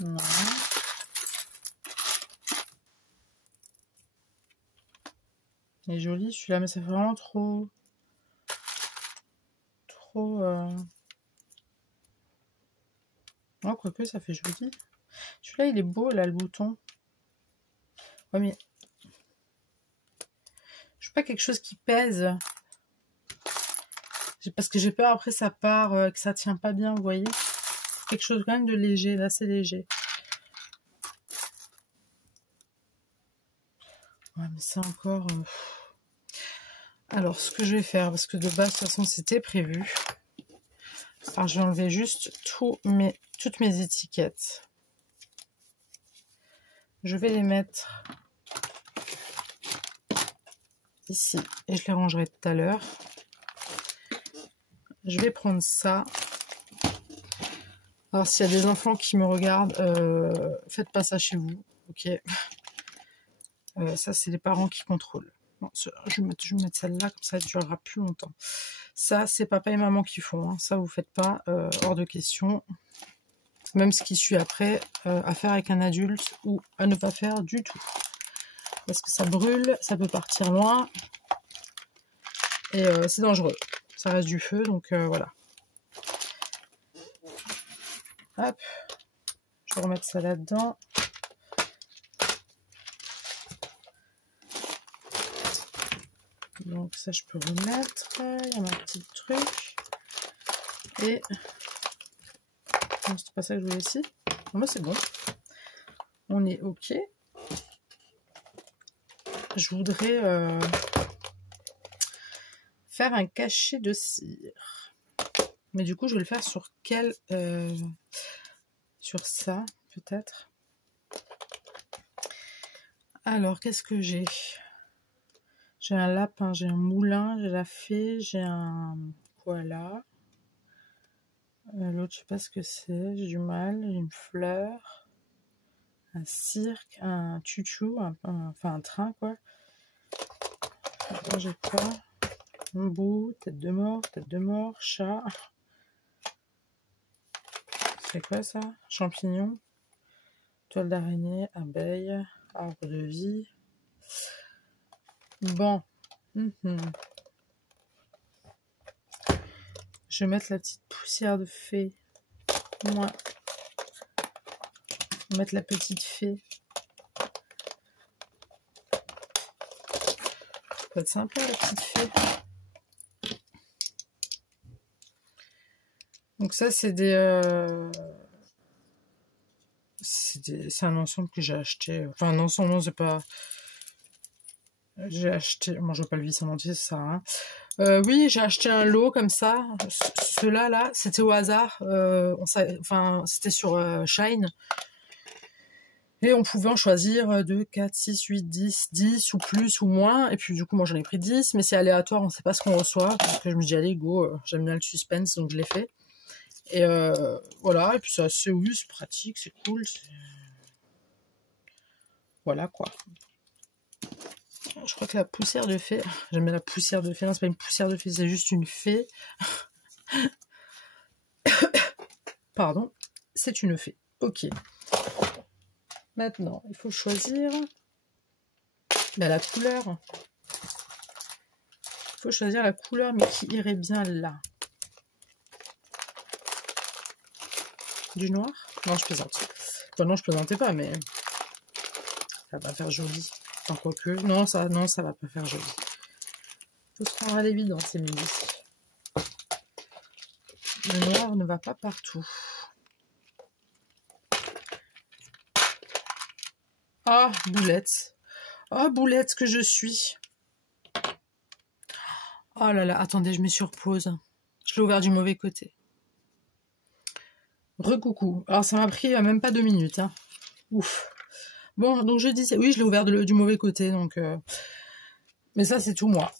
Non. Il est joli celui-là, mais ça fait vraiment trop... Oh, quoique, ça fait joli. Celui-là, il est beau, là, le bouton. Ouais, mais... Je veux pas quelque chose qui pèse. Parce que j'ai peur, après, ça part, que ça tient pas bien, vous voyez. Quelque chose quand même de léger, là, c'est léger. Ouais, mais c'est encore... Alors, ce que je vais faire, parce que de base, de toute façon, c'était prévu. Alors, je vais enlever juste toutes mes étiquettes. Je vais les mettre ici. Et je les rangerai tout à l'heure. Je vais prendre ça. Alors, s'il y a des enfants qui me regardent, faites pas ça chez vous, ok? Ça, c'est les parents qui contrôlent. Bon, je vais mettre celle-là, comme ça, elle durera plus longtemps. Ça, c'est papa et maman qui font. Hein. Ça, vous faites pas, hors de question. Même ce qui suit après, à faire avec un adulte ou à ne pas faire du tout. Parce que ça brûle, ça peut partir loin. Et c'est dangereux. Ça reste du feu, donc voilà. Hop. Je vais remettre ça là-dedans. Donc ça, je peux remettre. Il y a un petit truc. Et... non, c'est pas ça que je voulais ici. Non, mais c'est bon. On est OK. Je voudrais faire un cachet de cire. Mais du coup, je vais le faire sur quel... sur ça, peut-être. Alors, qu'est-ce que j'ai? J'ai un lapin, j'ai un moulin, j'ai la fée, j'ai un koala. L'autre, je sais pas ce que c'est, j'ai du mal. J'ai une fleur, un cirque, un chouchou, enfin un train, quoi. J'ai pas. Un bout, tête de mort, chat. C'est quoi ça? Champignon, toile d'araignée, abeille, arbre de vie. Bon. Je vais mettre la petite poussière de fée. Moi. Je vais mettre la petite fée. Ça peut être sympa, la petite fée. Donc ça, c'est c'est un ensemble que j'ai acheté. Enfin, un ensemble, non, c'est pas... J'ai acheté... Bon, je vais pas le visser en entier, c'est ça, hein. Oui, j'ai acheté un lot comme ça. Ceux-là, là, c'était au hasard. Enfin, c'était sur Shine. Et on pouvait en choisir 2, 4, 6, 8, 10, 10 ou plus ou moins. Et puis du coup, moi j'en ai pris 10, mais c'est aléatoire, on ne sait pas ce qu'on reçoit. Donc je me dis, allez, go, j'aime bien le suspense, donc je l'ai fait. Et voilà, et puis c'est oui, c'est pratique, c'est cool. Voilà quoi. Je crois que la poussière de fée... J'aime bien la poussière de fée. Non, c'est pas une poussière de fée, c'est juste une fée. Pardon, c'est une fée. Ok. Maintenant, il faut choisir la couleur. Il faut choisir la couleur, mais qui irait bien là. Du noir? Non, je plaisante. Enfin, non, je plaisantais pas, mais ça va pas faire joli. Enfin, quoique. Non, ça va pas faire joli. Faut se rendre à l'évidence, c'est midi. Le noir ne va pas partout. Ah, boulette. Ah, boulette que je suis. Oh là là, attendez, je me surpose. Je l'ai ouvert du mauvais côté. Recoucou. Alors, ça m'a pris même pas 2 minutes. Hein. Ouf. Bon, donc je disais... Oui, je l'ai ouvert du mauvais côté, donc... Mais ça, c'est tout moi.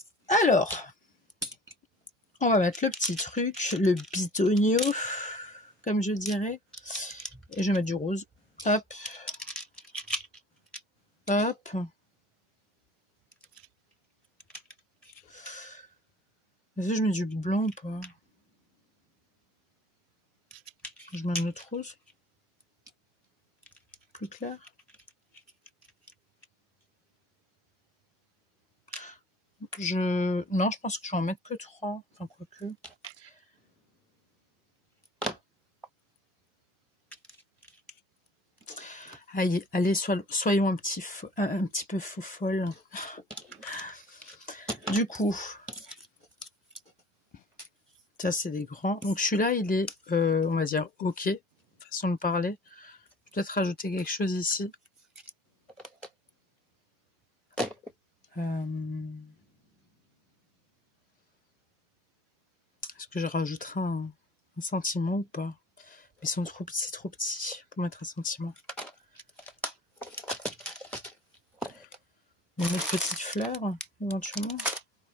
Alors, on va mettre le petit truc, le bitonio, comme je dirais. Et je vais mettre du rose. Hop. Hop. Est-ce que je mets du blanc ou pas? Je mets un autre rose. Plus clair. Non, je pense que je vais en mettre que 3. Enfin, quoique. Allez, soyons un petit peu faux folles. Du coup, ça c'est des grands. Donc celui-là, il est, on va dire, ok, façon de parler. Peut-être rajouter quelque chose ici. Est-ce que je rajouterai un sentiment ou pas? Ils sont trop petits pour mettre un sentiment. Une autre petite fleur, éventuellement.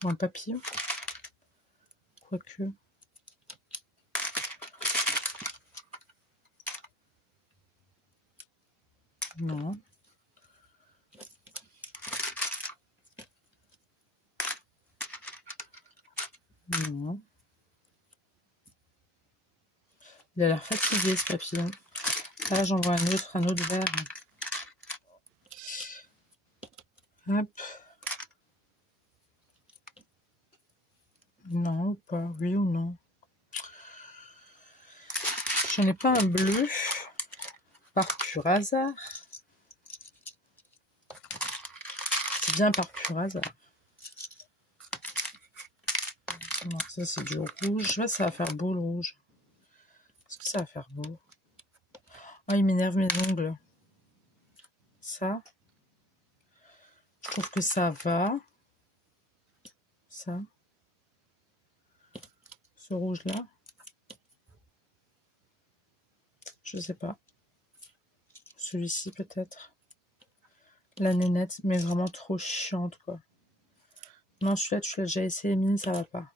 Ou un papillon. Quoique. Non. Il a l'air fatigué, ce papillon. Ah, là, j'en vois un autre vert. Hop. Non, ou pas, oui ou non. J'en ai pas un bleu, par pur hasard. C'est bien par pur hasard. Non, ça c'est du rouge. Là, ça va faire beau le rouge. Est-ce que ça va faire beau? Oh, il m'énerve mes ongles. Ça. Je trouve que ça va. Ça. Ce rouge-là. Je sais pas. Celui-ci peut-être. La nénette, mais vraiment trop chiante, quoi. Non, celui-là, tu l'as déjà essayé, Mini, ça va pas.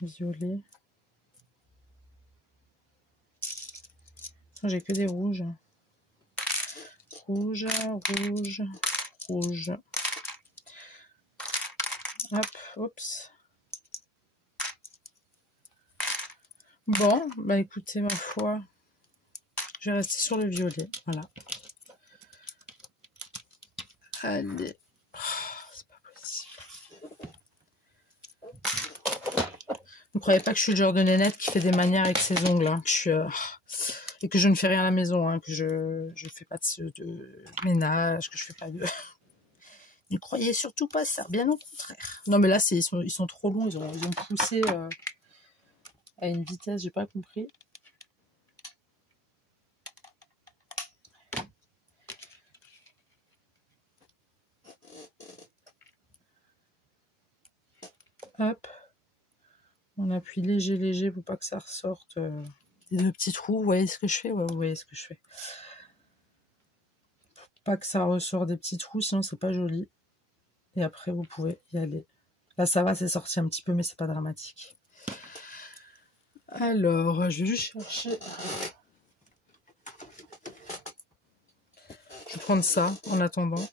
Violet. J'ai que des rouges. Rouge, rouge, rouge. Hop, oups. Bon, bah écoutez, ma foi, je vais rester sur le violet. Voilà. Allez. Oh, c'est pas possible. Ne croyez pas que je suis le genre de nénette qui fait des manières avec ses ongles. Hein, que je suis, et que je ne fais rien à la maison. Hein, que je fais pas de ménage, que je fais pas de... Ne croyez surtout pas ça, bien au contraire. Non mais là, ils sont trop longs, ils ont poussé à une vitesse, j'ai pas compris. Hop. On appuie léger, léger pour pas que ça ressorte des deux petits trous. Vous voyez ce que je fais? Ouais, vous voyez ce que je fais. Pas que ça ressort des petits trous, sinon c'est pas joli. Et après, vous pouvez y aller. Là, ça va, c'est sorti un petit peu, mais c'est pas dramatique. Alors, je vais juste chercher... Je vais prendre ça en attendant.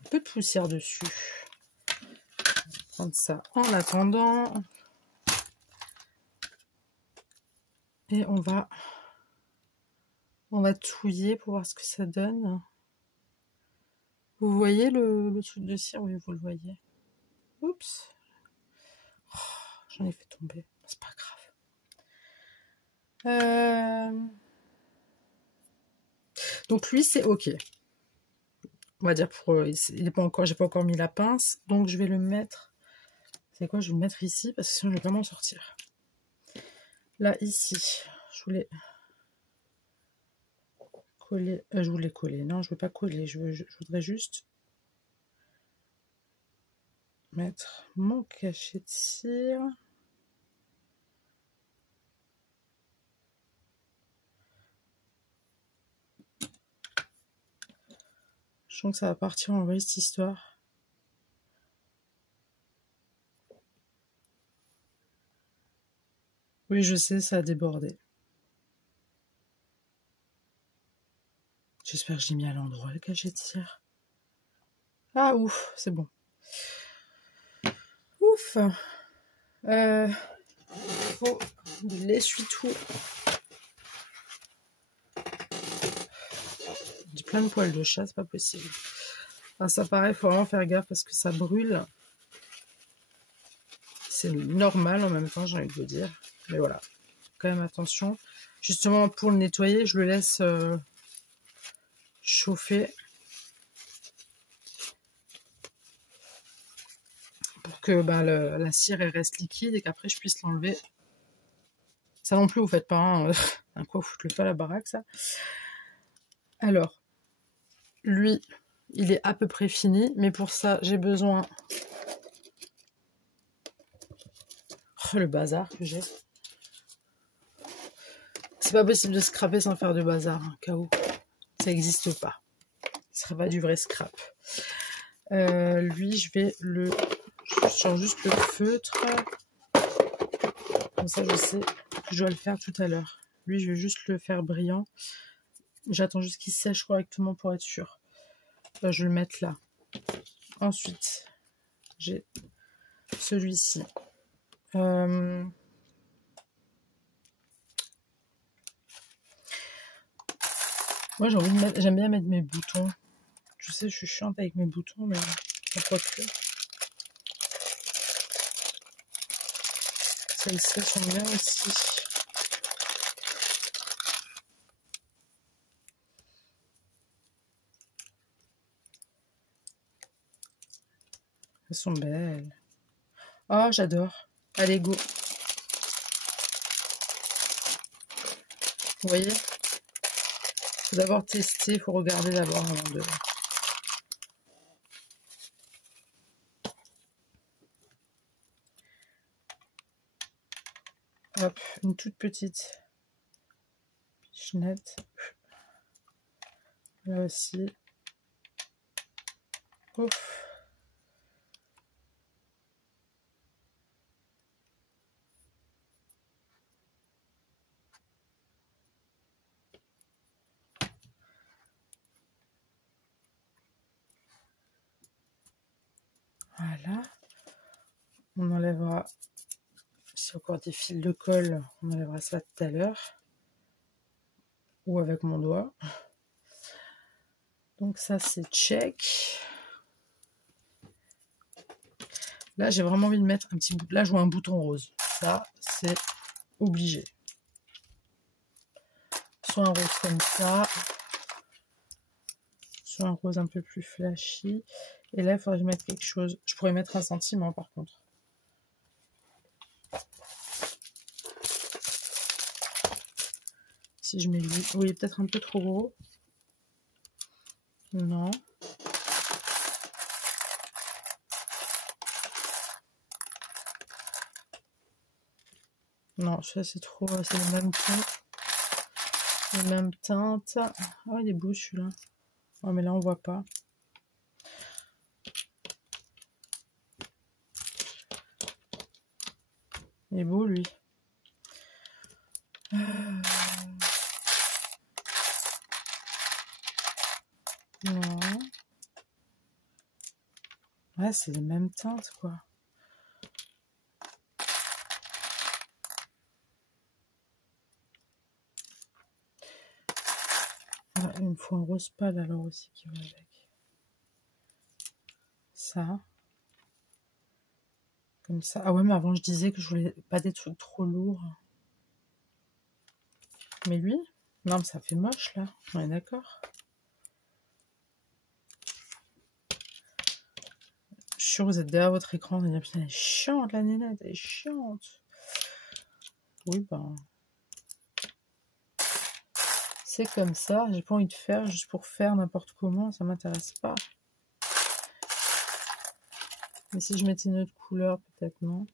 Un peu de poussière dessus. Je vais prendre ça en attendant. Et on va touiller pour voir ce que ça donne. Vous voyez le truc de cire? Oui, vous le voyez. Oups. Oh, j'en ai fait tomber. C'est pas grave. Donc lui, c'est ok. On va dire pour... il est pas encore, j'ai pas encore mis la pince. Donc je vais le mettre... C'est quoi? Je vais le mettre ici parce que sinon je vais pas m'en sortir. Là, ici. Je voulais coller... je voulais coller. Non, je veux pas coller. Je voudrais juste mettre mon cachet de cire. Je sens que ça va partir en vrai cette histoire. Oui, je sais, ça a débordé. J'espère que j'ai mis à l'endroit le cachet de cire. Ah, ouf, c'est bon. Ouf. Faut de l'essuie-tout. J'ai plein de poils de chat, c'est pas possible. Enfin, ça paraît, faut vraiment faire gaffe parce que ça brûle. C'est normal en même temps, j'ai envie de vous dire. Mais voilà, quand même attention. Justement, pour le nettoyer, je le laisse chauffer. Pour que la cire elle reste liquide et qu'après je puisse l'enlever. Ça non plus, vous faites pas un quoi foutre le feu à la baraque, ça. Alors, lui, il est à peu près fini, mais pour ça, j'ai besoin... Oh, le bazar que j'ai. C'est pas possible de scraper sans faire de bazar, hein, KO. Ça n'existe pas. Ce serait pas du vrai scrap. Lui, je vais le... Je change juste le feutre. Comme ça, je sais que je dois le faire tout à l'heure. Lui, je vais juste le faire brillant. J'attends juste qu'il sèche correctement pour être sûr. Je vais le mettre là. Ensuite, j'ai celui-ci. Moi, j'ai envie de mettre, j'aime bien mettre mes boutons. Je sais, je suis chiante avec mes boutons, mais pourquoi que. Celles-ci sont bien aussi. Elles sont belles. Oh, j'adore. Allez, go. Vous voyez? Faut d'abord tester, il faut regarder d'abord avant de... Hop, une toute petite pichenette. Là aussi. Ouf. Voilà. On enlèvera, si encore des fils de colle, on enlèvera ça tout à l'heure. Ou avec mon doigt. Donc ça c'est check. Là j'ai vraiment envie de mettre un petit bout. Là je vois un bouton rose. Ça c'est obligé. Soit un rose comme ça. Soit un rose un peu plus flashy. Et là il faudrait que je mette quelque chose. Je pourrais mettre un sentiment par contre. Si je mets lui. Oui, peut-être un peu trop gros. Non. Non, ça c'est trop. C'est le même ton. Les mêmes teintes. Oh, il est beau celui-là. Oh, mais là on voit pas. Il est beau lui. Non. Ouais, c'est les mêmes teintes, quoi. Ah, il me faut un rose pâle alors aussi qui va avec. Ça. Comme ça. Ah ouais, mais avant je disais que je voulais pas des trucs trop lourds. Mais lui? Non, mais ça fait moche là. On est d'accord. Je suis sûre que vous êtes derrière votre écran. Vous allez dire, putain, elle est chiante la nénette, elle est chiante. Oui, ben. C'est comme ça. J'ai pas envie de faire juste pour faire n'importe comment. Ça m'intéresse pas. Mais si je mettais une autre couleur, peut-être non.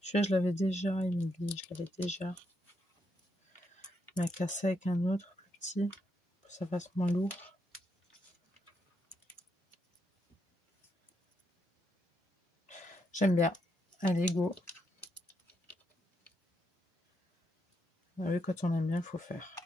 Celui-là, je l'avais déjà, Émilie. Je l'avais déjà. Mais à casser avec un autre plus petit. Pour que ça fasse moins lourd. J'aime bien. Allez, go. Ah oui, quand on aime bien, il faut faire.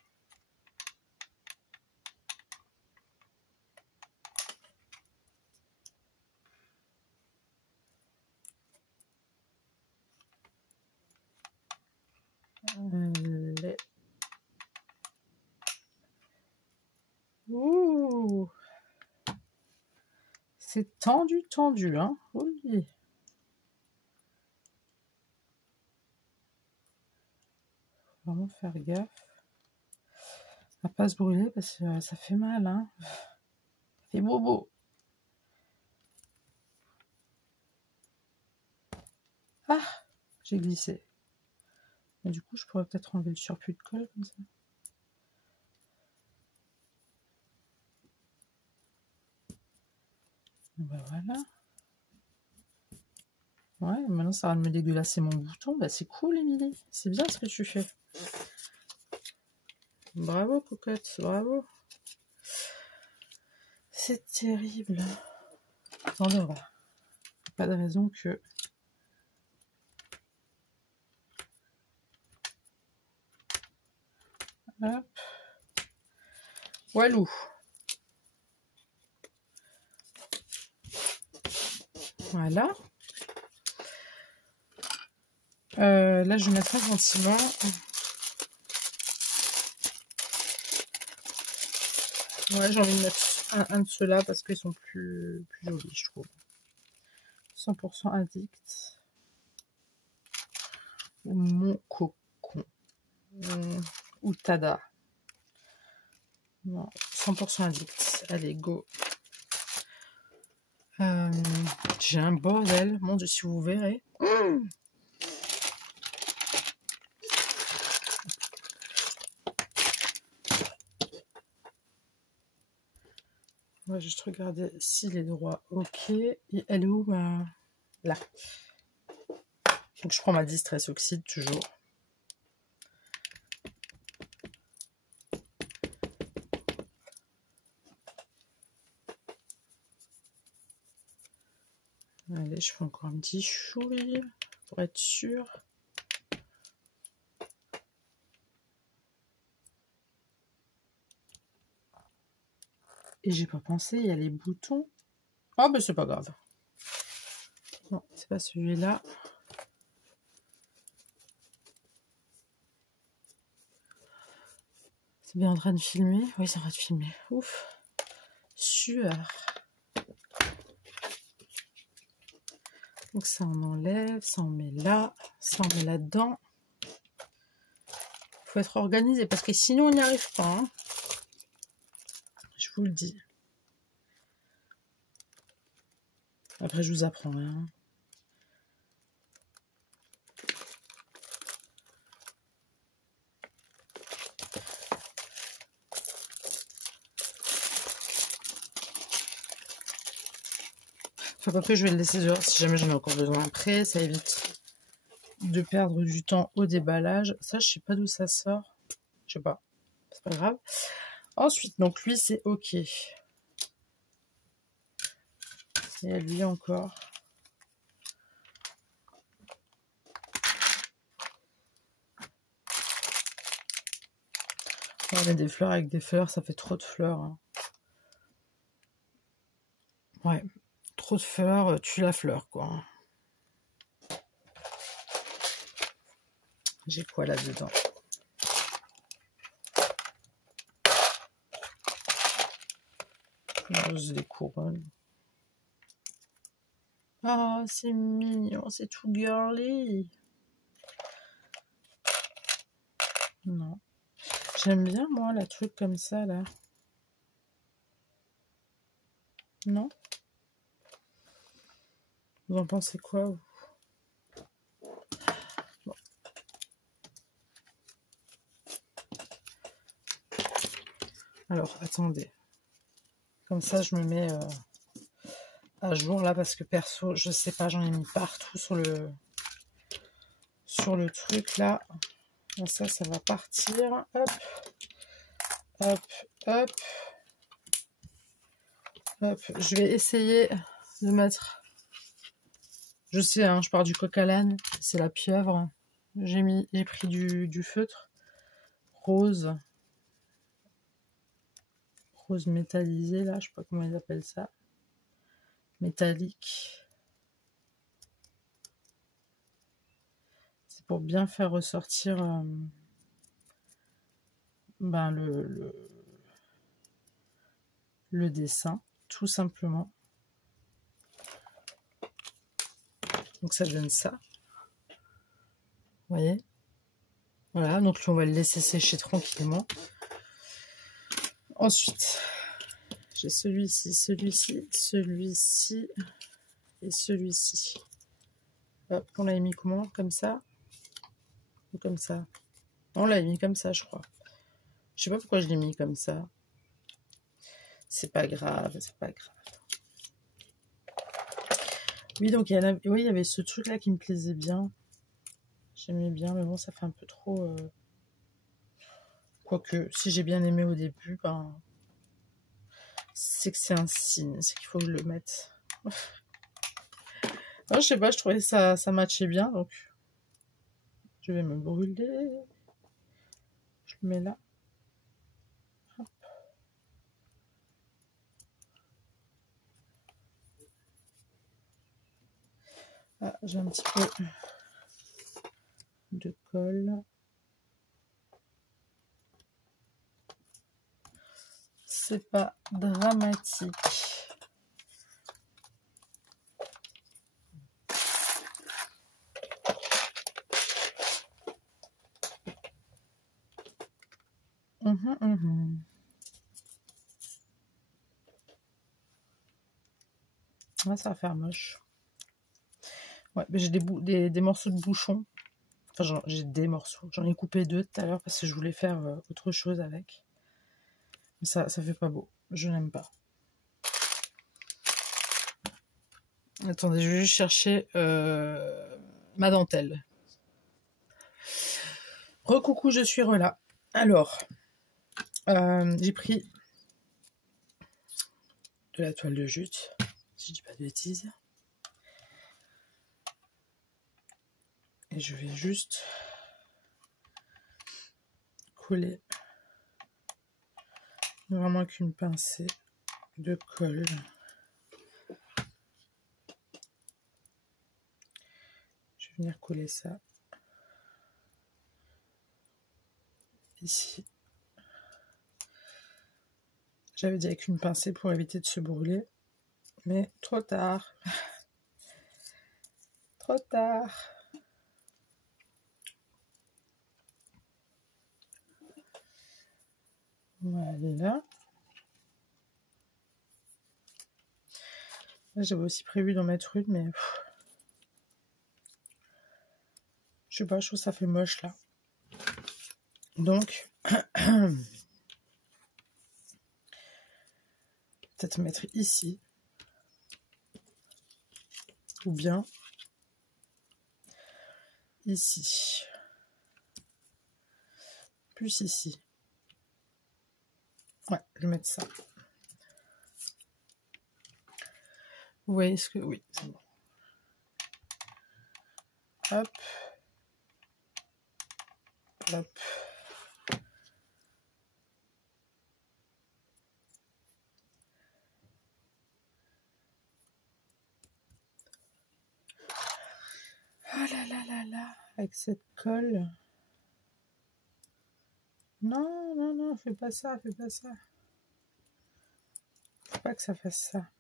Allez. Ouh. C'est tendu, tendu, hein. Oui. Faut vraiment faire gaffe. À pas se brûler parce que ça fait mal, hein. Ça fait bobo. Ah, j'ai glissé. Et du coup, je pourrais peut-être enlever le surplus de colle comme ça. Ben voilà. Ouais, maintenant ça va me dégueulasser mon bouton. Bah c'est cool, Émilie. C'est bien ce que tu fais. Bravo, cocotte. Bravo. C'est terrible. Attendez, on va. Pas de raison que... Hop. Walou. Voilà. Là, je vais mettre un sentiment. Ouais, j'ai envie de mettre un de ceux-là parce qu'ils sont plus jolis, je trouve. 100% addict. Ou mon cocon. Ou Tada. Non, 100% addict. Allez, go. J'ai un bordel. Mon Dieu, si vous verrez. On va juste regarder s'il est droit. Ok. Et elle est où là. Donc je prends ma Distress Oxide toujours. Allez, je fais encore un petit chouille pour être sûr. Et j'ai pas pensé, il y a les boutons. Oh, mais c'est pas grave. Non, c'est pas celui-là. C'est bien en train de filmer. Oui, c'est en train de filmer. Ouf. Sueur. Donc ça, on enlève. Ça, on met là. Ça, on met là-dedans. Il faut être organisé parce que sinon, on n'y arrive pas. Hein. Je vous le dis. Après, je vous apprends rien. Enfin, après, je vais le laisser dehors si jamais j'en ai encore besoin après. Ça évite de perdre du temps au déballage. Ça, je sais pas d'où ça sort. Je sais pas. C'est pas grave. Ensuite, donc lui, c'est OK. Et à lui encore. On met des fleurs avec des fleurs, ça fait trop de fleurs. Hein. Ouais, trop de fleurs, tue la fleur, quoi. J'ai quoi là-dedans? Rose des couronnes. Oh, c'est mignon, c'est tout girly. Non. J'aime bien, moi, la truc comme ça, là. Non? Vous en pensez quoi, vous? Bon. Alors, attendez. Comme ça, je me mets à jour, là, parce que perso, je sais pas, j'en ai mis partout sur le truc, là. Bon, ça va partir. Hop. Hop, hop. Hop. Je vais essayer de mettre... Je sais, hein, je pars du coq à l'âne. C'est la pieuvre. J'ai pris du feutre. Rose. Rose métallisée, là. Je sais pas comment ils appellent ça. Métallique. C'est pour bien faire ressortir ben, le dessin, tout simplement. Donc ça donne ça. Vous voyez? Voilà, donc on va le laisser sécher tranquillement. Ensuite, j'ai celui-ci, celui-ci, celui-ci et celui-ci. Hop, on l'a mis comment? Comme ça? Ou comme ça? On l'a mis comme ça, je crois. Je sais pas pourquoi je l'ai mis comme ça. C'est pas grave, c'est pas grave. Oui, donc il y avait ce truc-là qui me plaisait bien. J'aimais bien, mais bon, ça fait un peu trop... Quoique, si j'ai bien aimé au début, ben... c'est que c'est un signe, c'est qu'il faut que je le mette. Moi, je sais pas, je trouvais ça matchait bien, donc... Je vais me brûler. Je le mets là. Hop. Ah, j'ai un petit peu de colle. C'est pas dramatique. Ouais, ça va faire moche. Ouais, mais j'ai des morceaux de bouchon. Enfin, j'ai des morceaux. J'en ai coupé 2 tout à l'heure parce que je voulais faire autre chose avec. Mais ça fait pas beau. Je n'aime pas. Attendez, je vais juste chercher ma dentelle. Recoucou, je suis là. Alors, j'ai pris de la toile de jute, si je dis pas de bêtises. Et je vais juste coller vraiment qu'une pincée de colle. Je vais venir coller ça ici. J'avais dit avec une pincée pour éviter de se brûler, mais trop tard. Trop tard. Voilà. Là, j'avais aussi prévu d'en mettre une, mais je sais pas, je trouve que ça fait moche là. Donc, peut-être mettre ici. Ou bien ici. Plus ici. Ouais, je vais mettre ça. Vous voyez ce que... Oui, c'est bon. Hop. Hop. Oh là là là là. Avec cette colle. Non, non, non, fais pas ça, fais pas ça. Faut pas que ça fasse ça.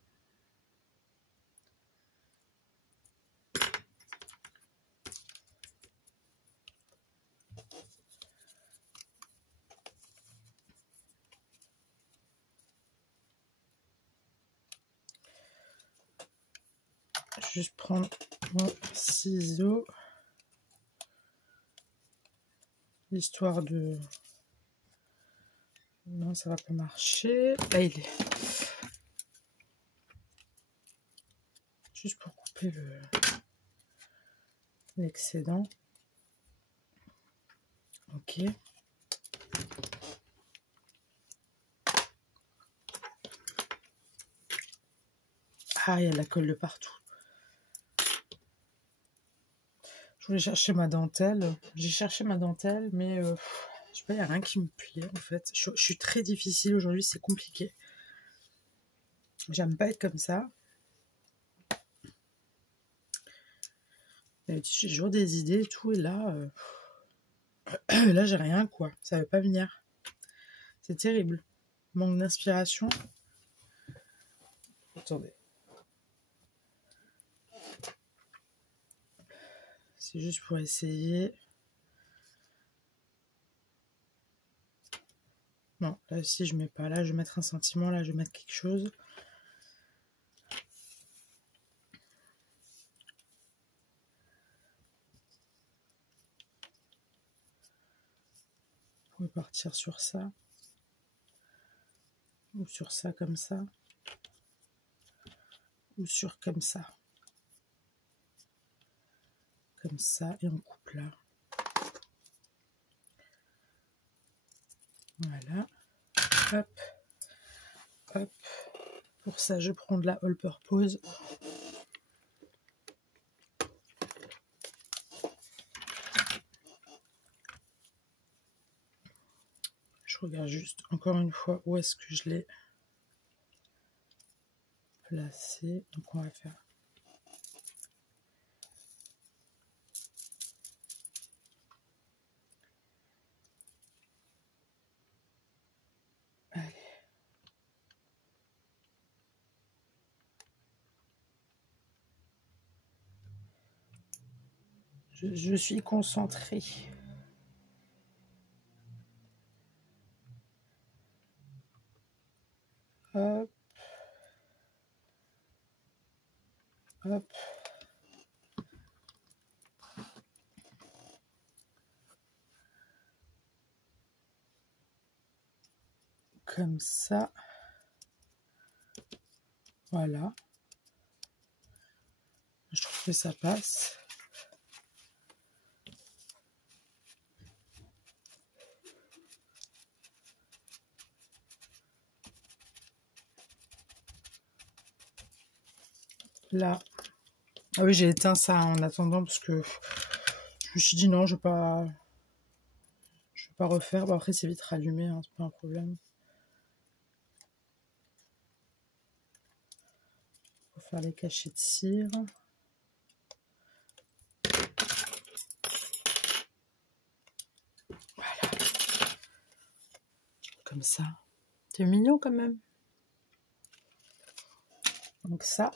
Je vais juste prendre mon ciseau. Histoire de... Non, ça va pas marcher. Là, il est. Juste pour couper l'excédent. Ok. Ah, il y a de la colle de partout. Je voulais chercher ma dentelle. J'ai cherché ma dentelle, mais je sais pas, il n'y a rien qui me plaît en fait. Je suis très difficile aujourd'hui, c'est compliqué. J'aime pas être comme ça. J'ai toujours des idées et tout, et là, là j'ai rien quoi. Ça veut pas venir. C'est terrible. Manque d'inspiration. Attendez. C'est juste pour essayer. Non, là si je mets pas. Là je vais mettre un sentiment, là je vais mettre quelque chose. On peut partir sur ça. Ou sur ça comme ça. Ou sur comme ça. Comme ça, et on coupe là. Voilà. Hop. Hop. Pour ça, je prends de la all purpose. Je regarde juste encore une fois où est-ce que je l'ai placé. Donc on va faire Je suis concentrée. Hop. Hop. Comme ça. Voilà. Je trouve que ça passe. Là. Ah oui, j'ai éteint ça en attendant parce que je me suis dit non, je vais pas refaire. Bon, après, c'est vite rallumé, hein, c'est pas un problème. Pour faire les cachets de cire. Voilà. Comme ça. C'est mignon quand même. Donc ça.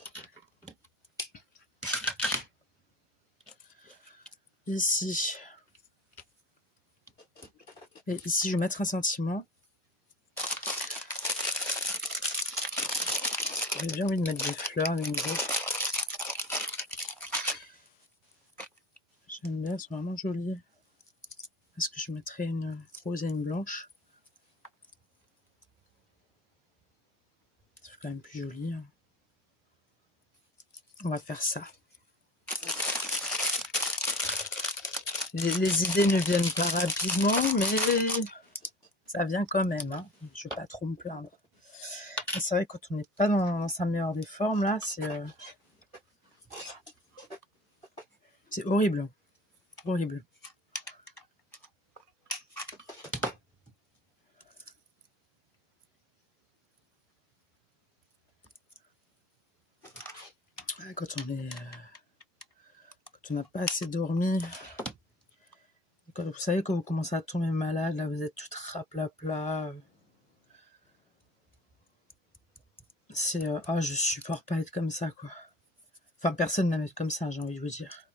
Ici. Et ici, je vais mettre un sentiment. J'ai bien envie de mettre des fleurs, des nouveaux. J'aime bien, elles sont vraiment jolies. Est-ce que je mettrai une rose et une blanche? C'est quand même plus joli. Hein. On va faire ça. Les idées ne viennent pas rapidement, mais ça vient quand même. Hein. Je ne vais pas trop me plaindre. C'est vrai que quand on n'est pas dans sa meilleure des formes, là, c'est horrible. Horrible. Quand on n'a pas assez dormi, quand vous savez, quand vous commencez à tomber malade, là, vous êtes tout raplapla. C'est ah, je supporte pas être comme ça, quoi. Enfin, personne n'aime être comme ça, j'ai envie de vous dire.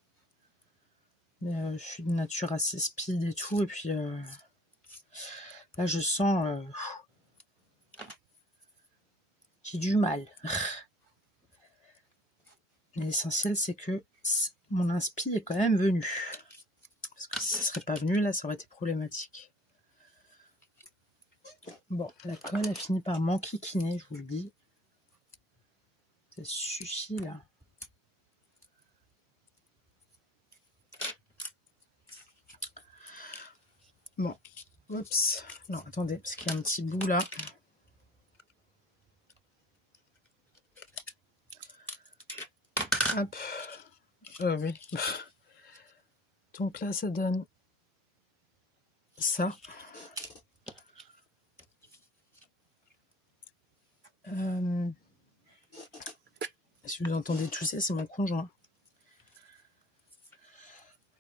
Mais je suis de nature assez speed et tout, et puis là, je sens j'ai du mal. L'essentiel, c'est que mon inspi est quand même venu. Parce que si ça serait pas venu, là, ça aurait été problématique. Bon, la colle a fini par m'enquiquiner, je vous le dis. Ça suffit, là. Bon, oups. Non, attendez, parce qu'il y a un petit bout, là. Hop. Oui. Donc là, ça donne ça. Si vous entendez tousser, c'est mon conjoint.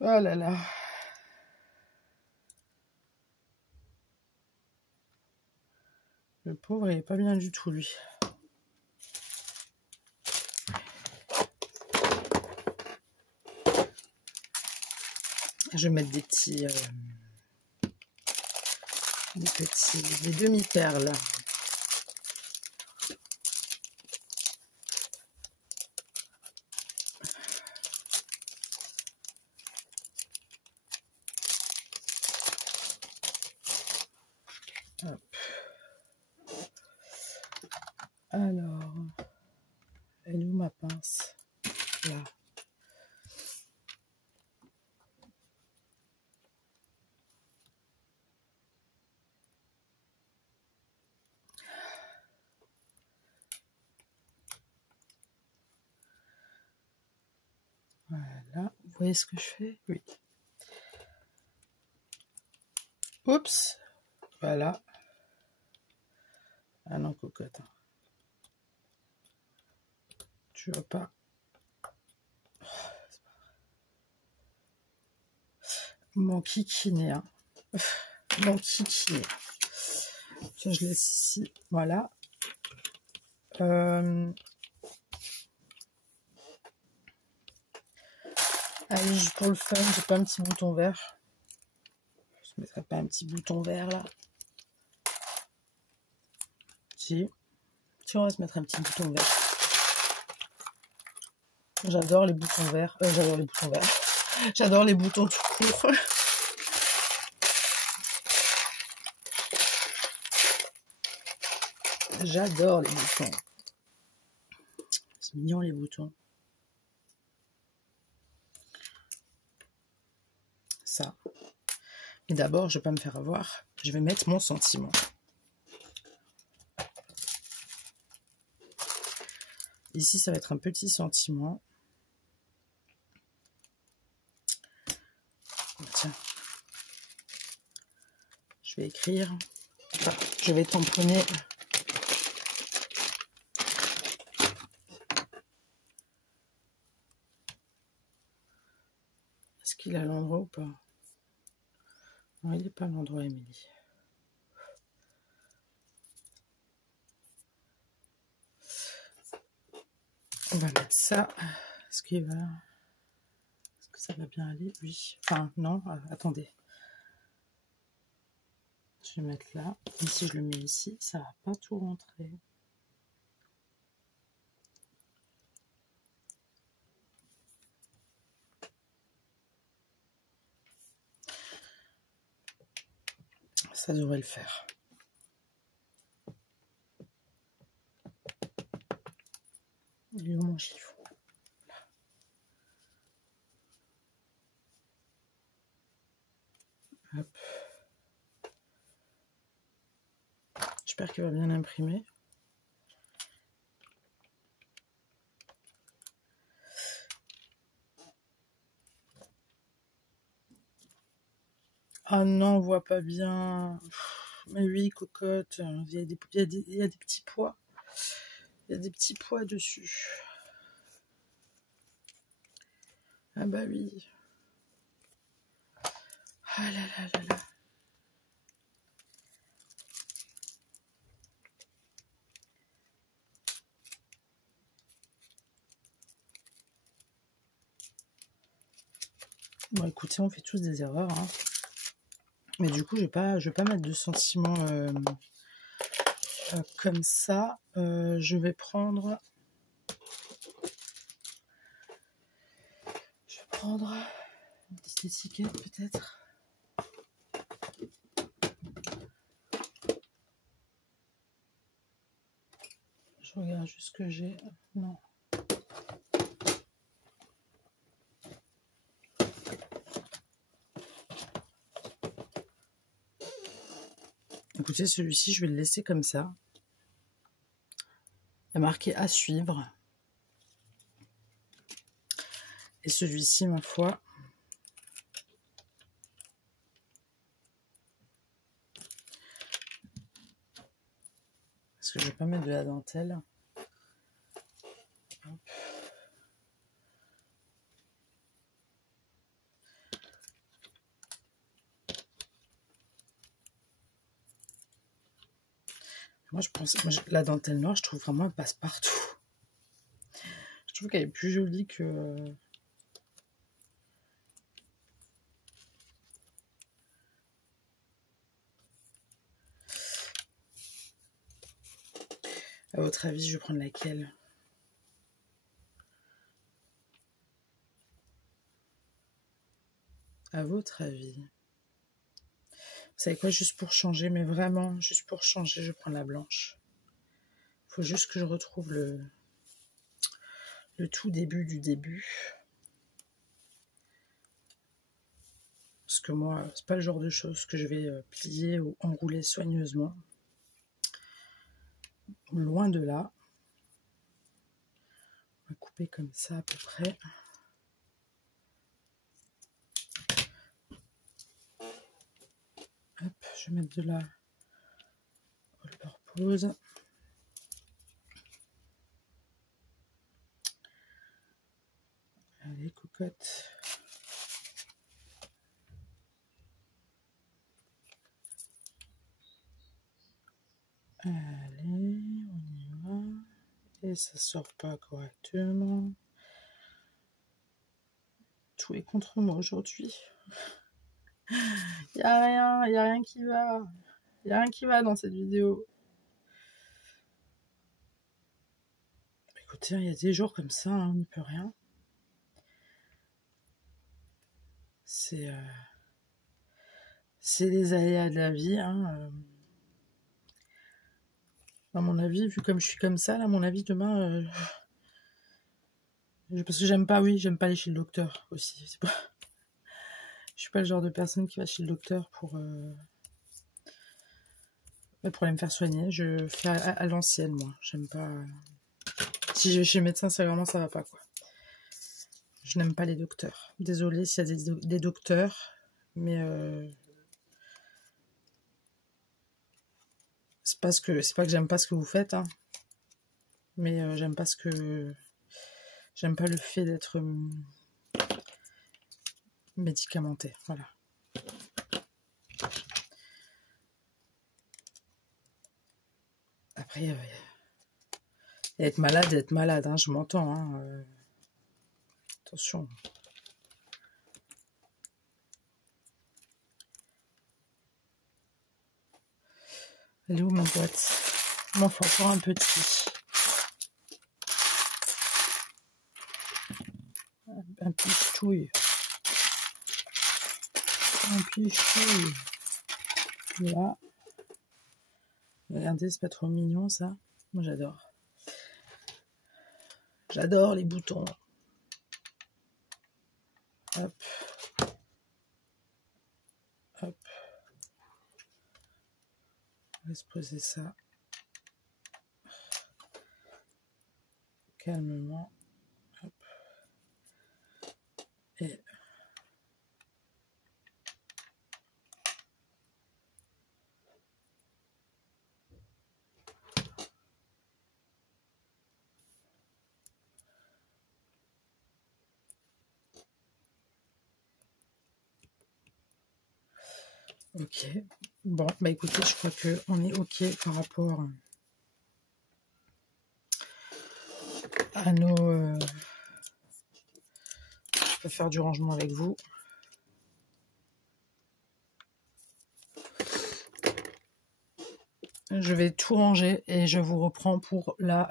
Oh là là. Le pauvre, il est pas bien du tout, lui. Je vais mettre des demi-perles. Hop. Alors, elle est où ma pince? Là. Voilà, vous voyez ce que je fais? Oui. Oups, voilà. Ah non, cocotte. Tu vas pas. Mon kikini, hein. Mon kikini. Ça, je laisse ici. Voilà. Allez, juste pour le fun, j'ai pas un petit bouton vert. Je ne mettrai pas un petit bouton vert là. Si, on va se mettre un petit bouton vert. J'adore les boutons verts. J'adore les boutons verts. J'adore les boutons tout court. J'adore les boutons. C'est mignon les boutons. Ça. Et d'abord, je ne vais pas me faire avoir. Je vais mettre mon sentiment. Ici, ça va être un petit sentiment. Tiens. Je vais écrire. Enfin, je vais tamponner. Est-ce qu'il a l'endroit ou pas? Non, il n'est pas à l'endroit, Émilie. On va mettre ça. Est-ce que ça va bien aller? Oui. Enfin, non. Attendez. Je vais mettre là. Et si je le mets ici, ça va pas tout rentrer. Ça devrait le faire. Il est où mon chiffon? Hop. J'espère qu'il va bien imprimer. Ah non, on voit pas bien. Mais oui, cocotte, il y a des petits pois. Il y a des petits pois dessus. Ah bah oui. Ah là là là là. Bon, écoutez, on fait tous des erreurs. Hein. Mais du coup, je vais pas mettre de sentiments comme ça. Je vais prendre... une petite étiquette peut-être. Je regarde juste ce que j'ai. Non. Écoutez, celui-ci, je vais le laisser comme ça. Il y a marqué à suivre. Et celui-ci, ma foi, parce que je vais pas mettre de la dentelle. Hop. Moi, la dentelle noire, je trouve vraiment elle passe partout. Je trouve qu'elle est plus jolie que... À votre avis, je vais prendre laquelle? À votre avis? Vous savez quoi, juste pour changer, mais vraiment, juste pour changer, je prends la blanche. Il faut juste que je retrouve le tout début du début. Parce que moi, c'est pas le genre de choses que je vais plier ou enrouler soigneusement. Loin de là. On va couper comme ça à peu près. Hop, je vais mettre de la all purpose. Allez, cocotte. Allez, on y va. Et ça sort pas correctement. Tout est contre moi aujourd'hui. Il y a rien qui va. Il y a rien qui va dans cette vidéo. Écoutez, il y a des jours comme ça, hein, on n'y peut rien. C'est les aléas de la vie. Hein. À mon avis, vu comme je suis comme ça, là, à mon avis, demain... parce que j'aime pas aller chez le docteur aussi. Je suis pas le genre de personne qui va chez le docteur pour aller me faire soigner. Je fais à l'ancienne, moi. J'aime pas... Si je vais chez le médecin, c'est vraiment ça va pas, quoi. Je n'aime pas les docteurs. Désolée s'il y a des docteurs, mais c'est pas que j'aime pas ce que vous faites, hein. Mais j'aime pas le fait d'être médicamenté, voilà. Après, être malade, hein, je m'entends, hein. Attention. Elle est où ma boîte? Il m'en faut encore un petit. Un pichouille. Un pichouille. Là. Regardez, c'est pas trop mignon ça. Moi j'adore. J'adore les boutons. Hop. Hop. On va se poser ça. Calmement. Hop. Et... Ok, bon, bah écoutez, je crois qu'on est ok par rapport à nos... Je peux faire du rangement avec vous. Je vais tout ranger et je vous reprends pour la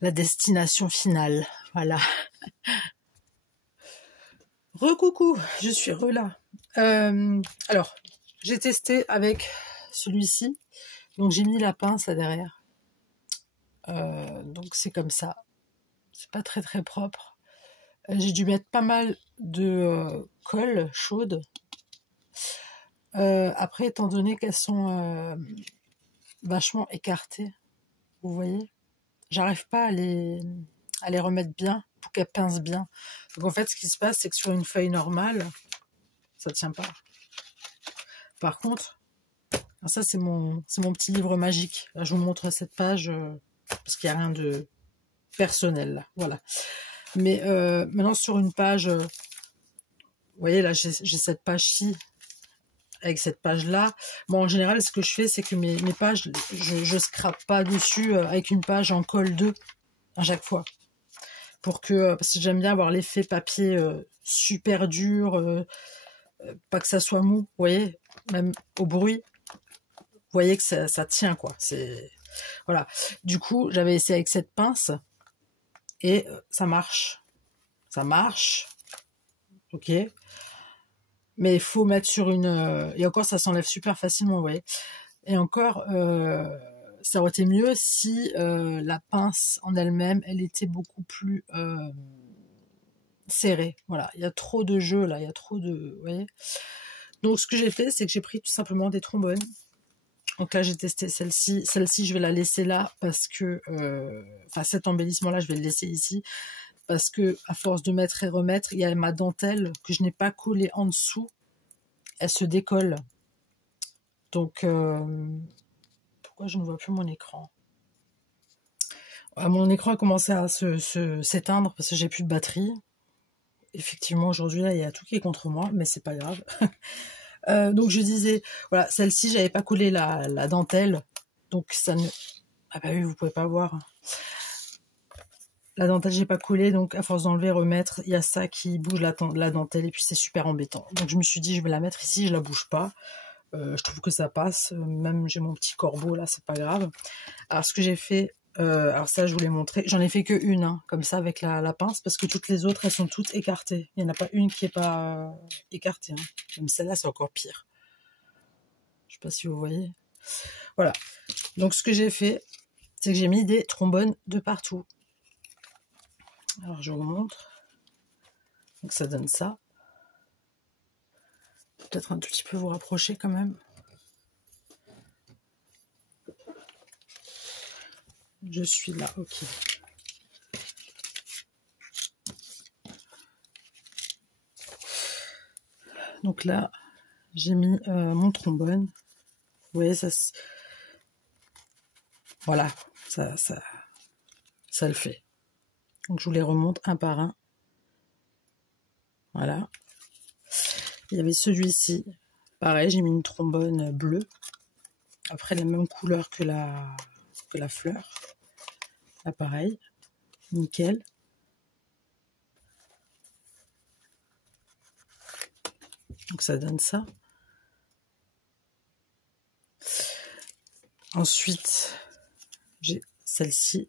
destination finale. Voilà. Recoucou, je suis là. Alors, j'ai testé avec celui-ci. Donc, j'ai mis la pince là derrière. Donc, c'est comme ça. C'est pas très très propre. J'ai dû mettre pas mal de colle chaude. Après, étant donné qu'elles sont vachement écartées, vous voyez, j'arrive pas à les remettre bien pour qu'elles pincent bien. Donc en fait, ce qui se passe, c'est que sur une feuille normale, ça tient pas. Par contre, ça c'est mon petit livre magique. Là, je vous montre cette page parce qu'il n'y a rien de personnel là. Voilà. Mais maintenant sur une page, vous voyez là, j'ai cette page-ci. Avec cette page-là, bon, en général, ce que je fais, c'est que mes pages, je scrape pas dessus avec une page en colle 2 à chaque fois. Parce que j'aime bien avoir l'effet papier super dur, pas que ça soit mou, vous voyez, même au bruit, vous voyez que ça tient, quoi. Voilà. Du coup, j'avais essayé avec cette pince et ça marche. Ça marche. Ok. Mais il faut mettre sur une... et encore, ça s'enlève super facilement, vous voyez. Et encore, ça aurait été mieux si la pince en elle-même, elle était beaucoup plus serrée. Voilà, il y a trop de jeu, là, il y a trop de... Vous voyez. Donc, ce que j'ai fait, c'est que j'ai pris tout simplement des trombones. Donc là, j'ai testé celle-ci. Celle-ci, je vais la laisser là parce que... Enfin, cet embellissement-là, je vais le laisser ici. Parce que à force de mettre et remettre, il y a ma dentelle que je n'ai pas collée en dessous. Elle se décolle. Donc, pourquoi je ne vois plus mon écran? Mon écran a commencé à s'éteindre parce que j'ai plus de batterie. Effectivement, aujourd'hui, là, il y a tout qui est contre moi, mais c'est pas grave. Donc, je disais, voilà, celle-ci, j'avais pas collé la dentelle. Donc, ça ne... Ah bah oui, vous pouvez pas voir. la dentelle, j'ai pas collé, donc à force d'enlever, remettre, il y a ça qui bouge la dentelle, et puis c'est super embêtant. Donc je me suis dit, je vais la mettre ici, je la bouge pas. Je trouve que ça passe, même j'ai mon petit corbeau là, c'est pas grave. Alors ce que j'ai fait, alors ça je vous l'ai montré, j'en ai fait que une, hein, comme ça avec la pince, parce que toutes les autres elles sont toutes écartées. Il n'y en a pas une qui est pas écartée, hein. Même celle-là c'est encore pire. Je sais pas si vous voyez. Voilà, donc ce que j'ai fait, c'est que j'ai mis des trombones de partout. Alors je vous montre. Donc ça donne ça. Peut-être un tout petit peu vous rapprocher quand même. Je suis là, ok. Donc là, j'ai mis mon trombone. Vous voyez, ça... Voilà, ça le fait. Donc je vous les remonte un par un. Voilà. Il y avait celui-ci. Pareil, j'ai mis une trombone bleue. Après, la même couleur que la fleur. Là, pareil. Nickel. Donc ça donne ça. Ensuite, j'ai celle-ci.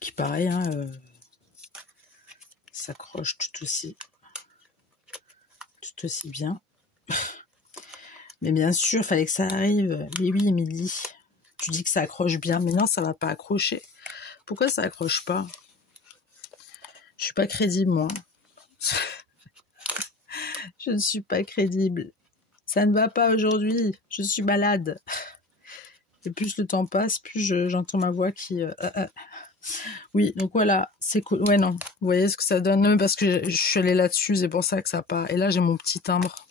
Qui pareil, hein, s'accroche tout aussi bien. Mais bien sûr, il fallait que ça arrive. Mais oui, Émilie, tu dis que ça accroche bien, mais non, ça va pas accrocher. Pourquoi ça accroche pas? Je suis pas crédible, moi. Je ne suis pas crédible. Ça ne va pas aujourd'hui. Je suis malade. Et plus le temps passe, plus j'entends ma voix qui... Oui, donc voilà, c'est cool. Ouais, non, vous voyez ce que ça donne? Parce que je suis allée là-dessus, c'est pour ça que ça part. Et là, j'ai mon petit timbre.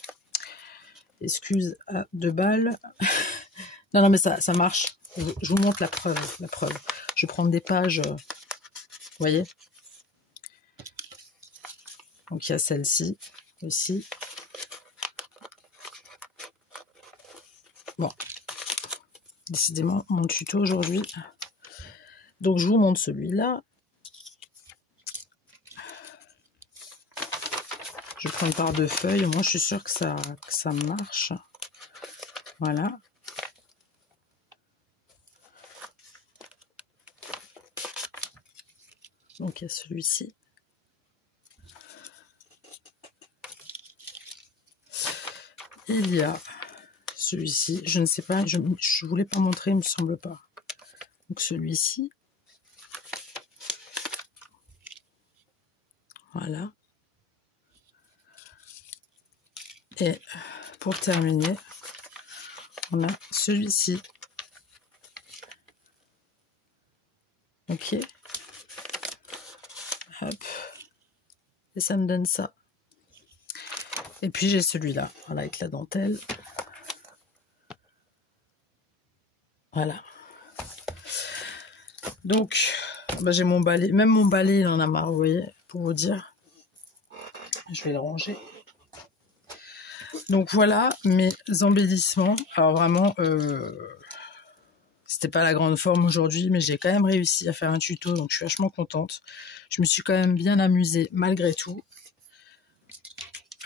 Excuse à 2 balles. Non, mais ça marche. Je vous montre la preuve. Je vais prendre des pages, vous voyez? Donc, il y a celle-ci aussi. Bon. Décidément, mon tuto aujourd'hui. Donc, je vous montre celui-là. Je prends une part de feuilles. Moi, je suis sûre que ça marche. Voilà. Donc, il y a celui-ci. Il y a celui-ci. Je ne sais pas. Je ne voulais pas montrer, il me semble pas. Donc, celui-ci. Voilà. Et pour terminer, on a celui-ci. Ok. Hop. Et ça me donne ça. Et puis j'ai celui-là, voilà, avec la dentelle. Voilà. Donc, bah, j'ai mon balai. Même mon balai, il en a marre, vous voyez, pour vous dire. Je vais le ranger. Donc voilà mes embellissements. Alors vraiment, c'était pas la grande forme aujourd'hui, mais j'ai quand même réussi à faire un tuto, donc je suis vachement contente. Je me suis quand même bien amusée malgré tout.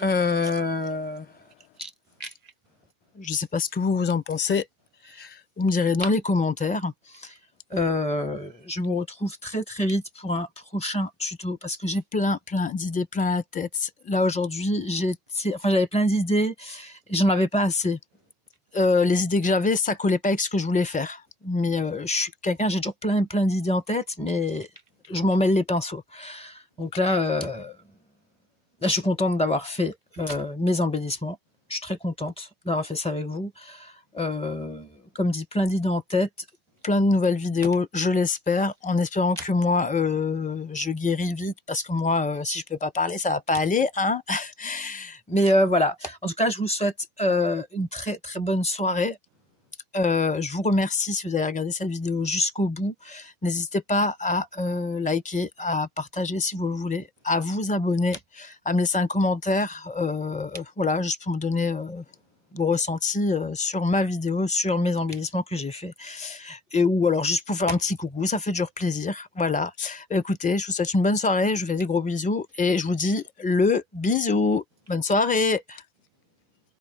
Je sais pas ce que vous en pensez. Vous me direz dans les commentaires. Je vous retrouve très très vite pour un prochain tuto parce que j'ai plein d'idées, plein la tête. Là aujourd'hui, j'avais plein d'idées et j'en avais pas assez. Les idées que j'avais, ça collait pas avec ce que je voulais faire. Mais je suis quelqu'un, j'ai toujours plein d'idées en tête, mais je m'en mêle les pinceaux. Donc là, je suis contente d'avoir fait mes embellissements. Je suis très contente d'avoir fait ça avec vous. Comme dit, plein d'idées en tête, plein de nouvelles vidéos, je l'espère, en espérant que moi, je guéris vite, parce que moi, si je peux pas parler, ça va pas aller, hein. Mais voilà. En tout cas, je vous souhaite une très très bonne soirée. Je vous remercie si vous avez regardé cette vidéo jusqu'au bout. N'hésitez pas à liker, à partager si vous le voulez, à vous abonner, à me laisser un commentaire, voilà, juste pour me donner vos ressentis sur ma vidéo, sur mes embellissements que j'ai fait. Et ou alors juste pour faire un petit coucou, ça fait toujours plaisir. Voilà. Écoutez, je vous souhaite une bonne soirée, je vous fais des gros bisous et je vous dis le bisou. Bonne soirée.